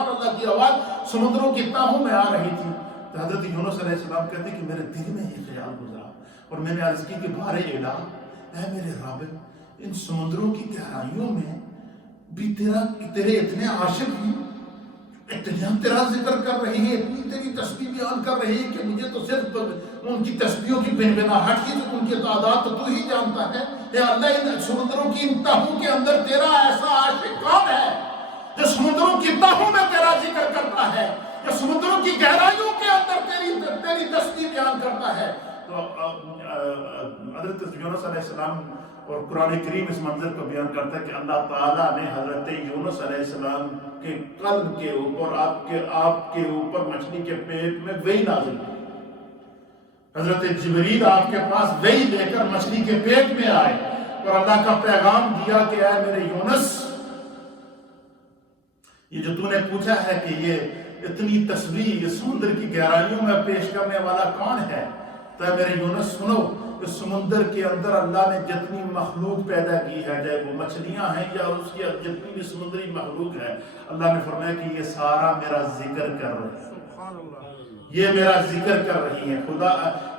اللہ کی آواز سمندروں کی تہوں میں آ رہی تھی۔ تو حضرت یونس علیہ السلام کہتے ہیں کہ میرے دل میں یہ خیال گزرا، اور میں نے عرض کی کہ بارے الہ، اے میرے رب، ان سمندروں کی گہرائیوں میں بھی تیرے اتنے عاشق ہیں، اتنا تیرا ذکر کر رہے ہیں، اتنی تیری تسبیح بیان کر رہے ہیں کہ مجھے تو صرف ان کی تسبیحوں کی بنبناہٹ کی ان کی تعداد تو ہی جانتا ہے۔ اے اللہ، ان سمندروں کی ان تہوں کے اندر تیرا ایسا عاشق کون ہے جو سمندروں کی تہوں میں تیرا ذکر کرتا ہے، جو سمندروں کی گہرائیوں کے اندر تیری تسبیح بیان کرتا ہے؟ تو حضرت یونس علیہ السلام اور قرآن کریم اس منظر کو بیان کرتا ہے کہ اللہ تعالیٰ نے حضرت یونس علیہ السلام کے قلب کے اوپر، آپ کے اوپر مچھلی کے پیٹ میں وحی نازل کی۔ حضرت جبریل آپ کے پاس وحی لے کر مچھلی کے پیٹ میں آئے اور اللہ کا پیغام دیا کہ اے میرے یونس، یہ جو تو نے پوچھا ہے کہ یہ اتنی تسبیح یہ سمندر کی گہرائیوں میں پیش کرنے والا کون ہے، تو اے میرے یونس سنو، اس سمندر کے اندر اللہ نے جتنی مخلوق پیدا کی ہے، چاہے وہ مچھلیاں ہیں یا اس کی جتنی بھی سمندری مخلوق ہے، اللہ نے فرمایا کہ یہ سارا میرا ذکر کر رہے ہیں، یہ میرا ذکر کر رہی ہیں۔ خدا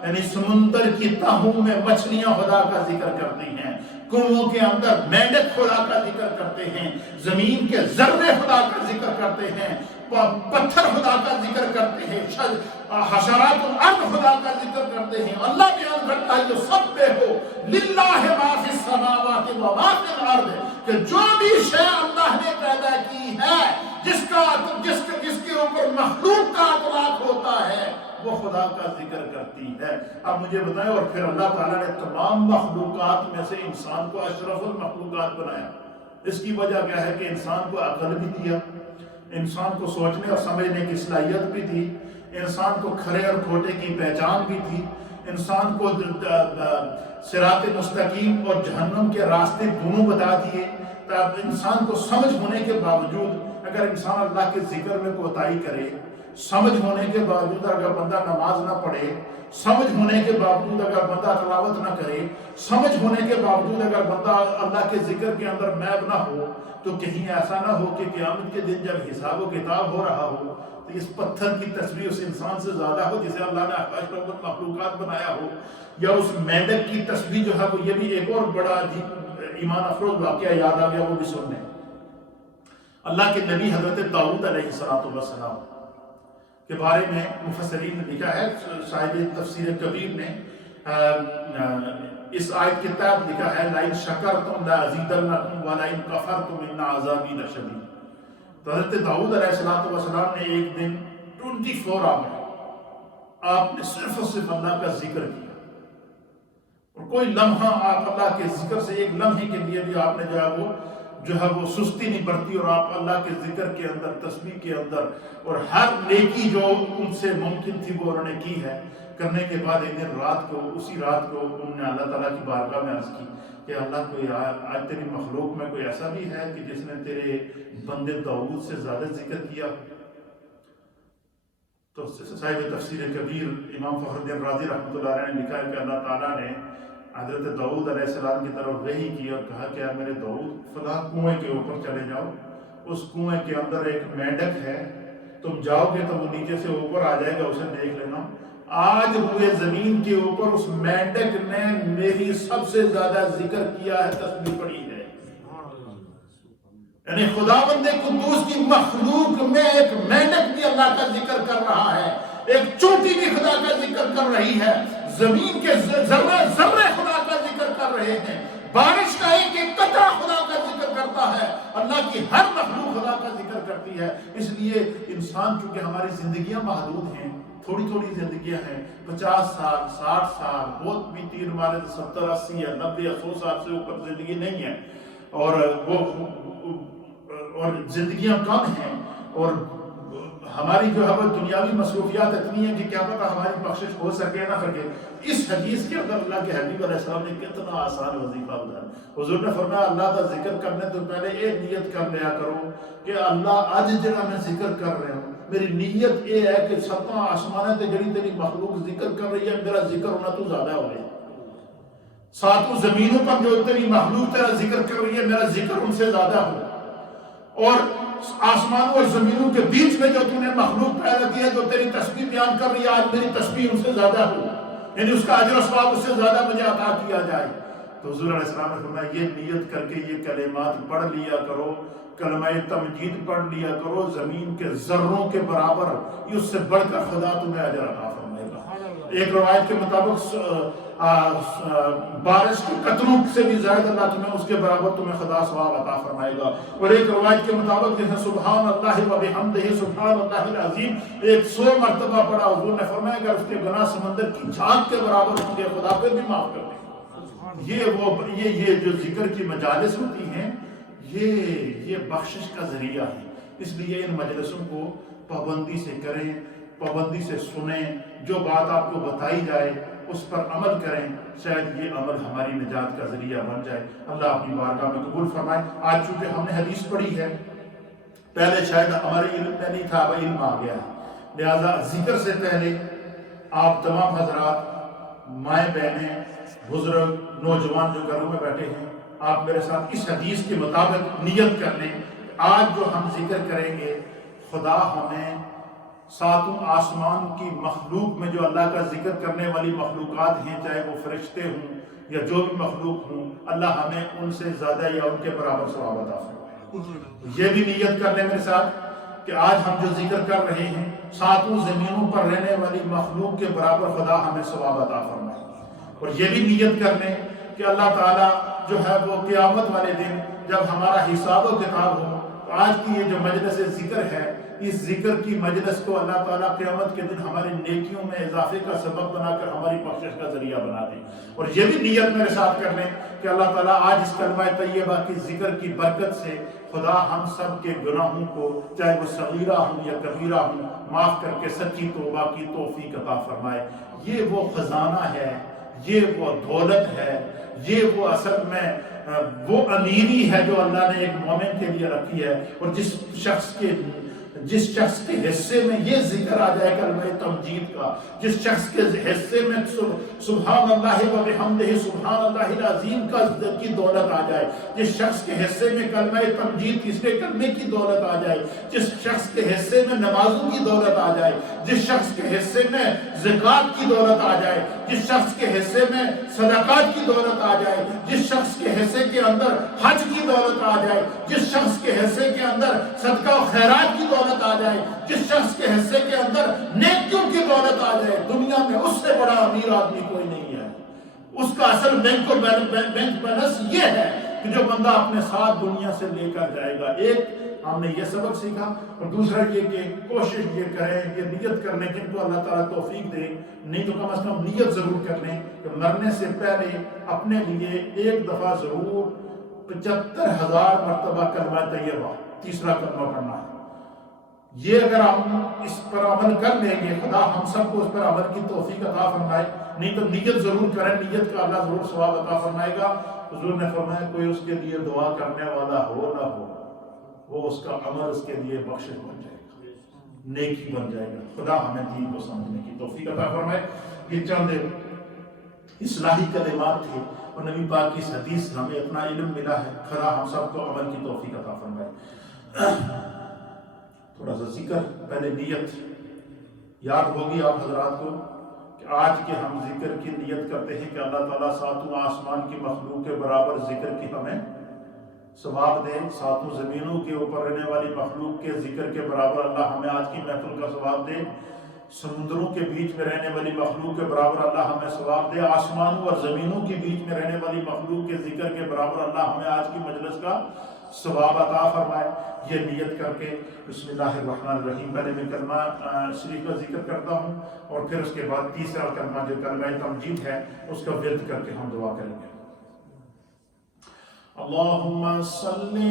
یعنی سمندر کی تہوں میں مچھلیاں خدا کا ذکر کرتی ہیں، کنووں کے اندر مینڈک خدا کا ذکر کرتے ہیں، زمین کے ذرے خدا کا ذکر کرتے ہیں، پتھر خدا کا ذکر کرتے ہیں، حشرات الارض خدا کا ذکر کرتے ہیں۔ اللہ بیان کرتا ہے جو سب بے ہو للہ ما فی السماوات و ما فی الارض، کہ جو بھی شے اللہ نے پیدا کی ہے، جس کے اوپر مخلوق کا اطلاق ہوتا ہے، وہ خدا کا ذکر کرتی ہے۔ اب مجھے بتائیں، اور پھر اللہ تعالیٰ نے تمام مخلوقات میں سے انسان کو اشرف المخلوقات بنایا۔ اس کی وجہ کیا ہے کہ انسان کو عقل بھی دیا، انسان کو سوچنے اور سمجھنے کی صلاحیت بھی تھی، انسان کو کھرے اور کھوٹے کی پہچان بھی تھی، انسان کو صراط مستقیم اور جہنم کے راستے دونوں بتا دیے۔ تب انسان کو سمجھ ہونے کے باوجود اگر انسان اللہ کے ذکر میں کوتاہی کرے، سمجھ ہونے کے باوجود اگر بندہ نماز نہ پڑھے، سمجھ ہونے کے باوجود اگر بندہ تلاوت نہ کرے، سمجھ ہونے کے باوجود اگر بندہ اللہ کے ذکر کے اندر محو نہ ہو، تو کہیں ایسا نہ ہو کہ قیامت کے دن جب حساب و کتاب ہو رہا ہو تو اس پتھر کی تصویر اس انسان سے زیادہ ہو جسے اللہ نے اشرف المخلوقات بنایا ہو، یا اس مینڈک کی تصویر جو ہے وہ، یہ بھی ایک اور بڑا ایمان افروز واقعہ یاد آ گیا، وہ بھی سننے۔ اللہ کے نبی حضرت داؤد علیہ السلام کے بارے میں مفسرین نے لکھا ہے، صاحب تفسیر کبیر نے اس آیت کے تحت لکھا ہے لَإِن شَكَرْتُمْ لَأَزِيدَنَّكُمْ وَلَئِن كَفَرْتُمْ إِنَّ عَذَابِي لَشَدِيدٌ۔ تو حضرت داؤد علیہ السلام نے ایک دن 24 آور آپ نے صرف اور صرف اللہ کا ذکر کیا، اور کوئی لمحہ آپ اللہ کے ذکر سے ایک لمحے کے لیے بھی آپ نے جو ہے وہ سستی نہیں برتی، اور آپ اللہ کے ذکر کے اندر، تسبیح کے اندر، اور ہر نیکی جو ان سے ممکن تھی وہ انہوں نے کی ہے۔ کرنے کے بعد ایک دن رات کو، اسی رات کو انہوں نے اللہ تعالیٰ کی بارگاہ میں عرض کی کہ اللہ کوئی آج تیری مخلوق میں کوئی ایسا بھی ہے کہ جس نے تیرے بندے داؤد سے زیادہ ذکر کیا؟ تو صاحب تفسیر کبیر امام فخر الدین رازی رحمۃ اللہ علیہ نے لکھا ہے کہ اللہ تعالیٰ نے حضرت داؤد علیہ السلام کی طرف وحی کی اور کہا کہ اے میرے داؤد فلاں کنویں کے اوپر چلے جاؤ، اس کنویں کے اندر ایک مینڈک ہے، تم جاؤ گے تو وہ نیچے سے اوپر آ جائے گا، اسے دیکھ لینا۔ آج ہوئے زمین کے اوپر اس مینڈک نے میری سب سے زیادہ ذکر کیا ہے، تسبیح پڑھی ہے۔ یعنی خداوند قدوس کی مخلوق میں ایک مینڈک بھی اللہ کا ذکر کر رہا ہے، ایک چونٹی بھی خدا کا ذکر کر رہی ہے، زمین کے ذرے ذرے خدا کا ذکر کر رہے ہیں، بارش کا ایک ایک قطرہ خدا کا ذکر کرتا ہے، اللہ کی ہر مخلوق خدا کا ذکر کرتی ہے۔ اس لیے انسان چونکہ ہماری زندگیاں محدود ہیں، تھوڑی تھوڑی زندگیاں ہیں، 50 سال 60 سال، بہت بھی تیر مارے تو 70 80 یا 90 یا 100 سال سے اوپر زندگی نہیں ہے، اور زندگیاں کم ہیں، اور ہماری جو ہے وہ دنیاوی مصروفیات اتنی ہیں کہ کیا پتہ ہماری بخشش ہو سکے نہ سکے۔ اس حدیث کے اندر اللہ کے حبیب علیہ السلام نے کتنا آسان وظیفہ بتایا۔ حضور نے فرمایا اللہ کا ذکر کرنے تو پہلے ایک نیت کر لیا کرو کہ اللہ اج جڑا میں ذکر کر رہا ہوں، میری نیت یہ ہے کہ ستاں آسمانیں تے جڑی تیری مخلوق ذکر کر رہی ہے، میرا ذکر ہونا تو زیادہ ہوئے، ساتوں زمینوں پر جو تیری مخلوق تیرا ذکر کر رہی ہے، میرا ذکر ان سے زیادہ ہو، اور آسمانوں اور زمینوں کے بیچ میں جو تم نے مخلوق پیدا کی ہے جو تیری تسبیح بیان کر رہی ہے، آج میری تسبیح ان سے زیادہ ہو، یعنی اس کا اجر و ثواب اس سے زیادہ مجھے عطا کیا جائے۔ تو حضور علیہ السلام نے فرمایا یہ نیت کر کے یہ کلمات پڑھ لیا کرو، کلمہ تمجید پڑھ لیا کرو، زمین کے ذروں کے برابر، یہ اس سے بڑھ کر خدا تمہیں اجر عطا فرمائے گا۔ ایک روایت کے مطابق بارش کے قطروں سے بھی زائد اللہ تمہیں اس کے برابر تمہیں خدا ثواب عطا فرمائے گا۔ اور ایک روایت کے مطابق جیسے سبحان اللہ و بحمدہ سبحان اللہ العظیم 100 مرتبہ پڑھا، حضور نے فرمایا اگر اس کے گناہ سمندر کی جھاگ کے برابر ہوں گے خدا پہ بھی معاف کر دے۔ یہ جو ذکر کی مجالس ہوتی ہیں یہ بخشش کا ذریعہ ہے، اس لیے ان مجلسوں کو پابندی سے کریں، پابندی سے سنیں، جو بات آپ کو بتائی جائے اس پر عمل کریں، شاید یہ عمل ہماری نجات کا ذریعہ بن جائے۔ اللہ اپنی بارگاہ میں قبول فرمائے۔ آج چونکہ ہم نے حدیث پڑھی ہے، پہلے شاید ہمارے علم میں نہیں تھا، اب علم آ گیا ہے، لہذا ذکر سے پہلے آپ تمام حضرات، مائیں بہنیں، بزرگ، نوجوان جو گھروں میں بیٹھے ہیں، آپ میرے ساتھ اس حدیث کے مطابق نیت کر لیں، آج جو ہم ذکر کریں گے خدا ہمیں ساتوں آسمان کی مخلوق میں جو اللہ کا ذکر کرنے والی مخلوقات ہیں، چاہے وہ فرشتے ہوں یا جو بھی مخلوق ہوں، اللہ ہمیں ان سے زیادہ یا ان کے برابر ثواب عطا فرمائے۔ یہ بھی نیت کر لیں میرے ساتھ کہ آج ہم جو ذکر کر رہے ہیں ساتوں زمینوں پر رہنے والی مخلوق کے برابر خدا ہمیں ثواب عطا فرمائے۔ اور یہ بھی نیت کر لیں کہ اللہ تعالیٰ جو ہے وہ قیامت والے دن جب ہمارا حساب و کتاب ہو، تو آج کی یہ جو مجلس ذکر ہے، اس ذکر کی مجلس کو اللہ تعالیٰ قیامت کے دن ہماری نیکیوں میں اضافے کا سبب بنا کر ہماری بخشش کا ذریعہ بنا دے۔ اور یہ بھی نیت میرے ساتھ کر لیں کہ اللہ تعالیٰ آج اس کلمہ طیبہ کی ذکر کی برکت سے خدا ہم سب کے گناہوں کو، چاہے وہ صغیرہ ہوں یا کبیرہ ہوں، معاف کر کے سچی توبہ کی توفیق عطا فرمائے۔ یہ وہ خزانہ ہے، یہ وہ دولت ہے، یہ وہ اصل میں وہ امیری ہے جو اللہ نے ایک مومن کے لیے رکھی ہے۔ اور جس شخص کے حصے میں یہ ذکر آ جائے کلمہ تمجید کا، جس شخص کے حصے میں سبحان اللہ و بحمدہ سبحان اللہ العظیم کی دولت آ جائے، جس شخص کے حصے میں کلمہ تمجید تیسرے کلمے کی دولت آ جائے، جس شخص کے حصے میں نمازوں کی دولت آ جائے، جس شخص کے حصے میں زکوٰۃ کی دولت آ جائے، جس شخص کے حصے میں صدقات کی دولت آ جائے، جس شخص کے حصے کے اندر حج کی دولت آ جائے، جس شخص کے حصے کے اندر صدقہ و خیرات کی دولت آ جائے، جس شخص کے حصے کے اندر نیکیوں کی دولت آ جائے، دنیا میں اس سے بڑا امیر آدمی کوئی نہیں ہے۔ اس کا اصل بینک بیلنس یہ ہے کہ جو بندہ اپنے ساتھ دنیا سے لے کر جائے گا۔ ایک ہم نے یہ سبق سیکھا، اور دوسرا یہ کہ کوشش یہ کریں، یہ نیت کرنے جن کو اللہ تعالیٰ توفیق دے، نہیں تو کم از کم نیت ضرور کر لیں کہ مرنے سے پہلے اپنے لیے ایک دفعہ ضرور 75,000 مرتبہ کلمہ طیبہ تیسرا کلمہ پڑھنا ہے۔ یہ اگر ہم اس پر عمل کر لیں گے، خدا ہم سب کو اس پر عمل کی توفیق عطا فرمائے۔ نہیں تو نیت ضرور کریں، نیت کا اللہ ضرور ثواب عطا فرمائے گا۔ حضور نے فرمایا کوئی اس کے لیے دعا کرنے والا ہو نہ ہو، وہ اس کا عمل اس کے لیے بخشش بن جائے گا، نیکی بن جائے گا۔ خدا ہمیں دین کو سمجھنے کی توفیق عطا فرمائے۔ یہ چند اصلاحی کلمات تھے اور نبی پاک کی حدیث سے ہمیں اتنا علم ملا ہے، خدا ہم سب کو عمل کی توفیق عطا فرمائے۔ تھوڑا سا ذکر، پہلے نیت یاد ہوگی آپ حضرات کو کہ آج کے ہم ذکر کی نیت کرتے ہیں کہ اللہ تعالیٰ ساتوں آسمان کی مخلوق کے برابر ذکر کی ہمیں ثواب دے، ساتوں زمینوں کے اوپر رہنے والی مخلوق کے ذکر کے برابر اللہ ہمیں آج کی محفل کا ثواب دے، سمندروں کے بیچ میں رہنے والی مخلوق کے برابر اللہ ہمیں ثواب دے، آسمانوں اور زمینوں کے بیچ میں رہنے والی مخلوق کے ذکر کے برابر اللہ ہمیں آج کی مجلس کا ثواب عطا فرمائے۔ یہ نیت کر کے بسم اللہ الرحمن الرحیم پہلے میں کلمہ شریف کا ذکر کرتا ہوں اور پھر اس کے بعد تیسرا کلمہ جو کلمہ تمجید ہے اس کا ورد کر کے ہم دعا کریں گے۔ اللہم صلی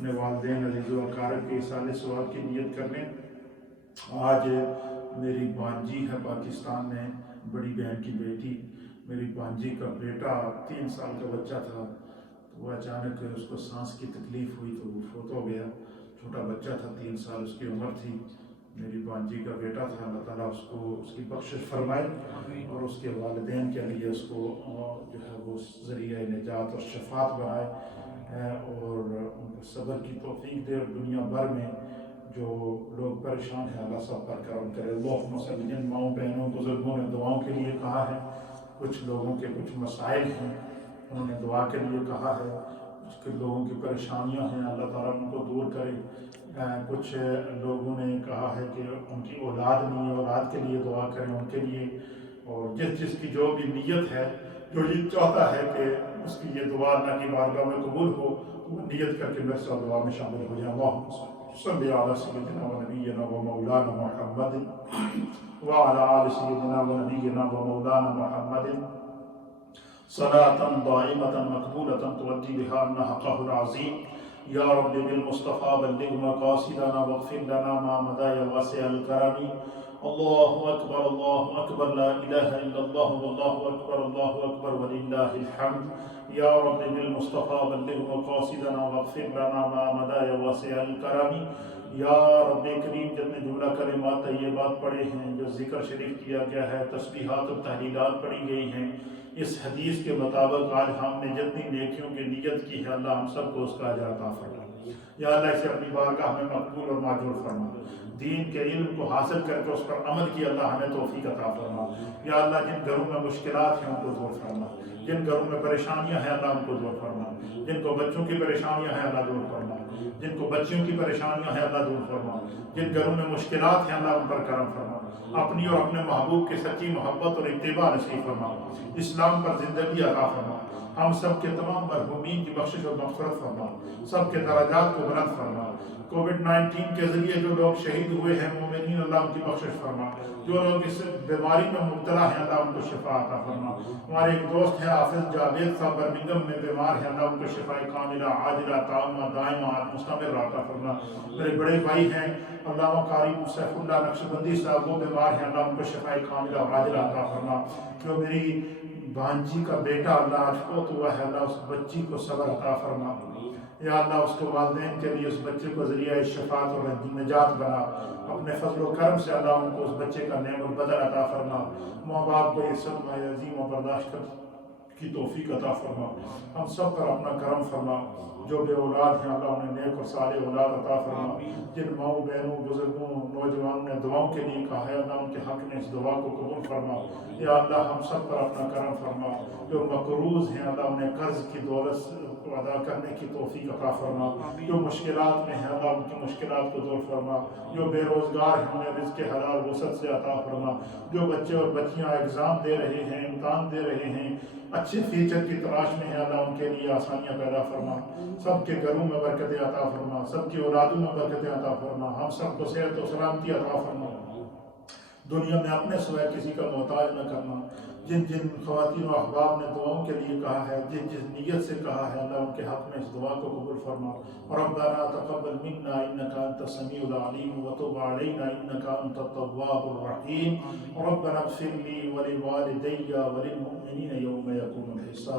اپنے والدین عزیز و اقارب کے ایصال ثواب کی نیت کر لیں۔ آج میری بانجی ہے پاکستان میں، بڑی بہن کی بیٹی، میری بانجی کا بیٹا 3 سال کا بچہ تھا، تو وہ اچانک اس کو سانس کی تکلیف ہوئی تو وہ فوت ہو گیا۔ چھوٹا بچہ تھا، 3 سال اس کی عمر تھی، میری بانجی کا بیٹا تھا۔ اللہ تعالیٰ اس کو اس کی بخشش فرمائے اور اس کے والدین کے لیے اس کو جو ہے وہ ذریعہ نجات اور شفاعت بنائے اور ان کو صبر کی توفیق دے، اور دنیا بھر میں جو لوگ پریشان ہیں اللہ سب پر کرم کرے۔ اللہم صلی، جن ماؤں بہنوں بزرگوں نے دعاؤں کے لیے کہا ہے، کچھ لوگوں کے کچھ مسائل ہیں انہوں نے دعا کے لیے کہا ہے، کچھ لوگوں کی پریشانیاں ہیں اللہ تعالیٰ ان کو دور کرے۔ کچھ لوگوں نے کہا ہے کہ ان کی اولاد نہیں ہے، اولاد کے لیے دعا کریں ان کے لیے، اور جس کی جو بھی نیت ہے، جو یہ چاہتا ہے کہ اس کی یہ دعا اللہ کی بارگاہ میں قبول ہو، وہ نیت کر کے میرے ساتھ دعا میں شامل ہو جائے۔ اللہم صلی علی سیدنا و نبینا و مولانا محمد وعلی آل سیدنا و نبینا و مولانا محمد صلاة دائمة مقبولة تؤدي بها عنا حقه العظيم یا رب بالمصطفى بلغ مقاصدنا واغفر لنا ما مضى يا واسع الكرم۔ اللہ اکبر اللہ اکبر، لا الہ الا اللہ واللہ اکبر اللہ اکبر وللہ الحمد۔ یا رب بالمصطفى بلغ مقاصدنا واغفر لنا ما مضى يا واسع الكرم۔ یا رب کریم، جتنے جملہ کلمات طیبات پڑھے ہیں، جو ذکر شریف کیا گیا ہے، تسبیحات اور تحلیلات پڑھی گئی ہیں، اس حدیث کے مطابق آج ہم نے جتنی نیکیوں کی نیت کی ہے، اللہ ہم سب کو اس کا اجر عطا فرما۔ یا اللہ اسے اپنی بارگاہ میں مقبول اور معجور فرما۔ دین کے علم کو حاصل کر کے اس پر عمل کی اللہ ہمیں توفیق عطا فرما۔ یا اللہ جن گھروں میں مشکلات ہیں ان کو دور فرما، جن گھروں میں پریشانیاں ہیں اللہ ان کو دور فرما، جن کو بچوں کی پریشانیاں ہیں اللہ دور فرما، جن کو بچیوں کی پریشانیاں ہیں اللہ دور فرما، جن گھروں میں مشکلات ہیں اللہ ان پر کرم فرما، اپنی اور اپنے محبوب کی سچی محبت اور اتباع نصیب فرما، اسلام پر زندگی عطا فرما، ہم سب کے تمام مرحومین کی بخشش اور مغفرت فرما، سب کے درجات کو بلند فرما۔ کووڈ-19 کے ذریعے جو لوگ شہید ہوئے ہیں مومنین، اللہ ان کی بخشش فرما، جو لوگ اس بیماری میں مبتلا ہیں اللہ ان کو شفا عطا فرما۔ ہمارے ایک دوست ہیں حافظ جاوید صاحب، برمنگھم میں بیمار ہیں، اللہ ان کو شفا کاملہ عاجلہ تامہ دائمہ مستمر عطا فرما۔ میرے بڑے بھائی ہیں علامہ قاری سیف اللہ نقشبندی صاحب، وہ بیمار ہیں، اللہ ان کو شفا کاملہ عاجلہ عطا فرما۔ جو میری بانجی کا بیٹا اللہ آج فوت ہوا ہے، اللہ اس بچی کو صبر عطا فرما۔ یا اللہ اس کے والدین کے لیے اس بچے کو ذریعہ شفاعت اور نجات بنا، اپنے فضل و کرم سے اللہ ان کو اس بچے کا نعم البدل عطا فرما۔ ماں باپ کو یہ صدمہ عظیم و برداشت کی توفیق عطا فرما، ہم سب پر اپنا کرم فرما۔ جو بے اولاد ہیں اللہ انہیں نیک اور صالح اولاد عطا فرما۔ جن ماؤں بہنوں بزرگوں نوجوانوں نے دعاؤں کے لیے کہا ہے اللہ ان کے حق میں اس دعا کو قبول فرما۔ یا اللہ ہم سب پر اپنا کرم فرما۔ جو مقروض ہیں اللہ انہیں قرض کی دولت کو ادا کرنے کی توفیق عطا فرما۔ جو مشکلات میں ہیں اللہ ان کی مشکلات کو دور فرما۔ جو بے روزگار ہیں انہیں رزق حلال وسعت سے عطا فرما۔ جو بچے اور بچیاں ایگزام دے رہے ہیں، امتحان دے رہے ہیں، اچھے فیچر کی تلاش میں ہے اللہ ان کے لیے آسانیاں پیدا فرما۔ سب کے گھروں میں برکت عطا فرما، سب کی اولادوں میں برکت عطا فرما، ہم سب کو صحت و سلامتی عطا فرما۔ دنیا میں اپنے سوائے کسی کا محتاج نہ کرنا۔ جن جن خواتین و احباب نے دعاؤں کے لیے کہا ہے، جس نیت سے کہا ہے اللہ ان کے حق میں اس دعا کو قبول فرما۔ ربنا تقبل منا انك انت السميع العليم وتب علينا انك انت التواب الرحيم۔ ربنا اغفر لي ولوالدي وللمؤمنين يوم يقوم الحساب۔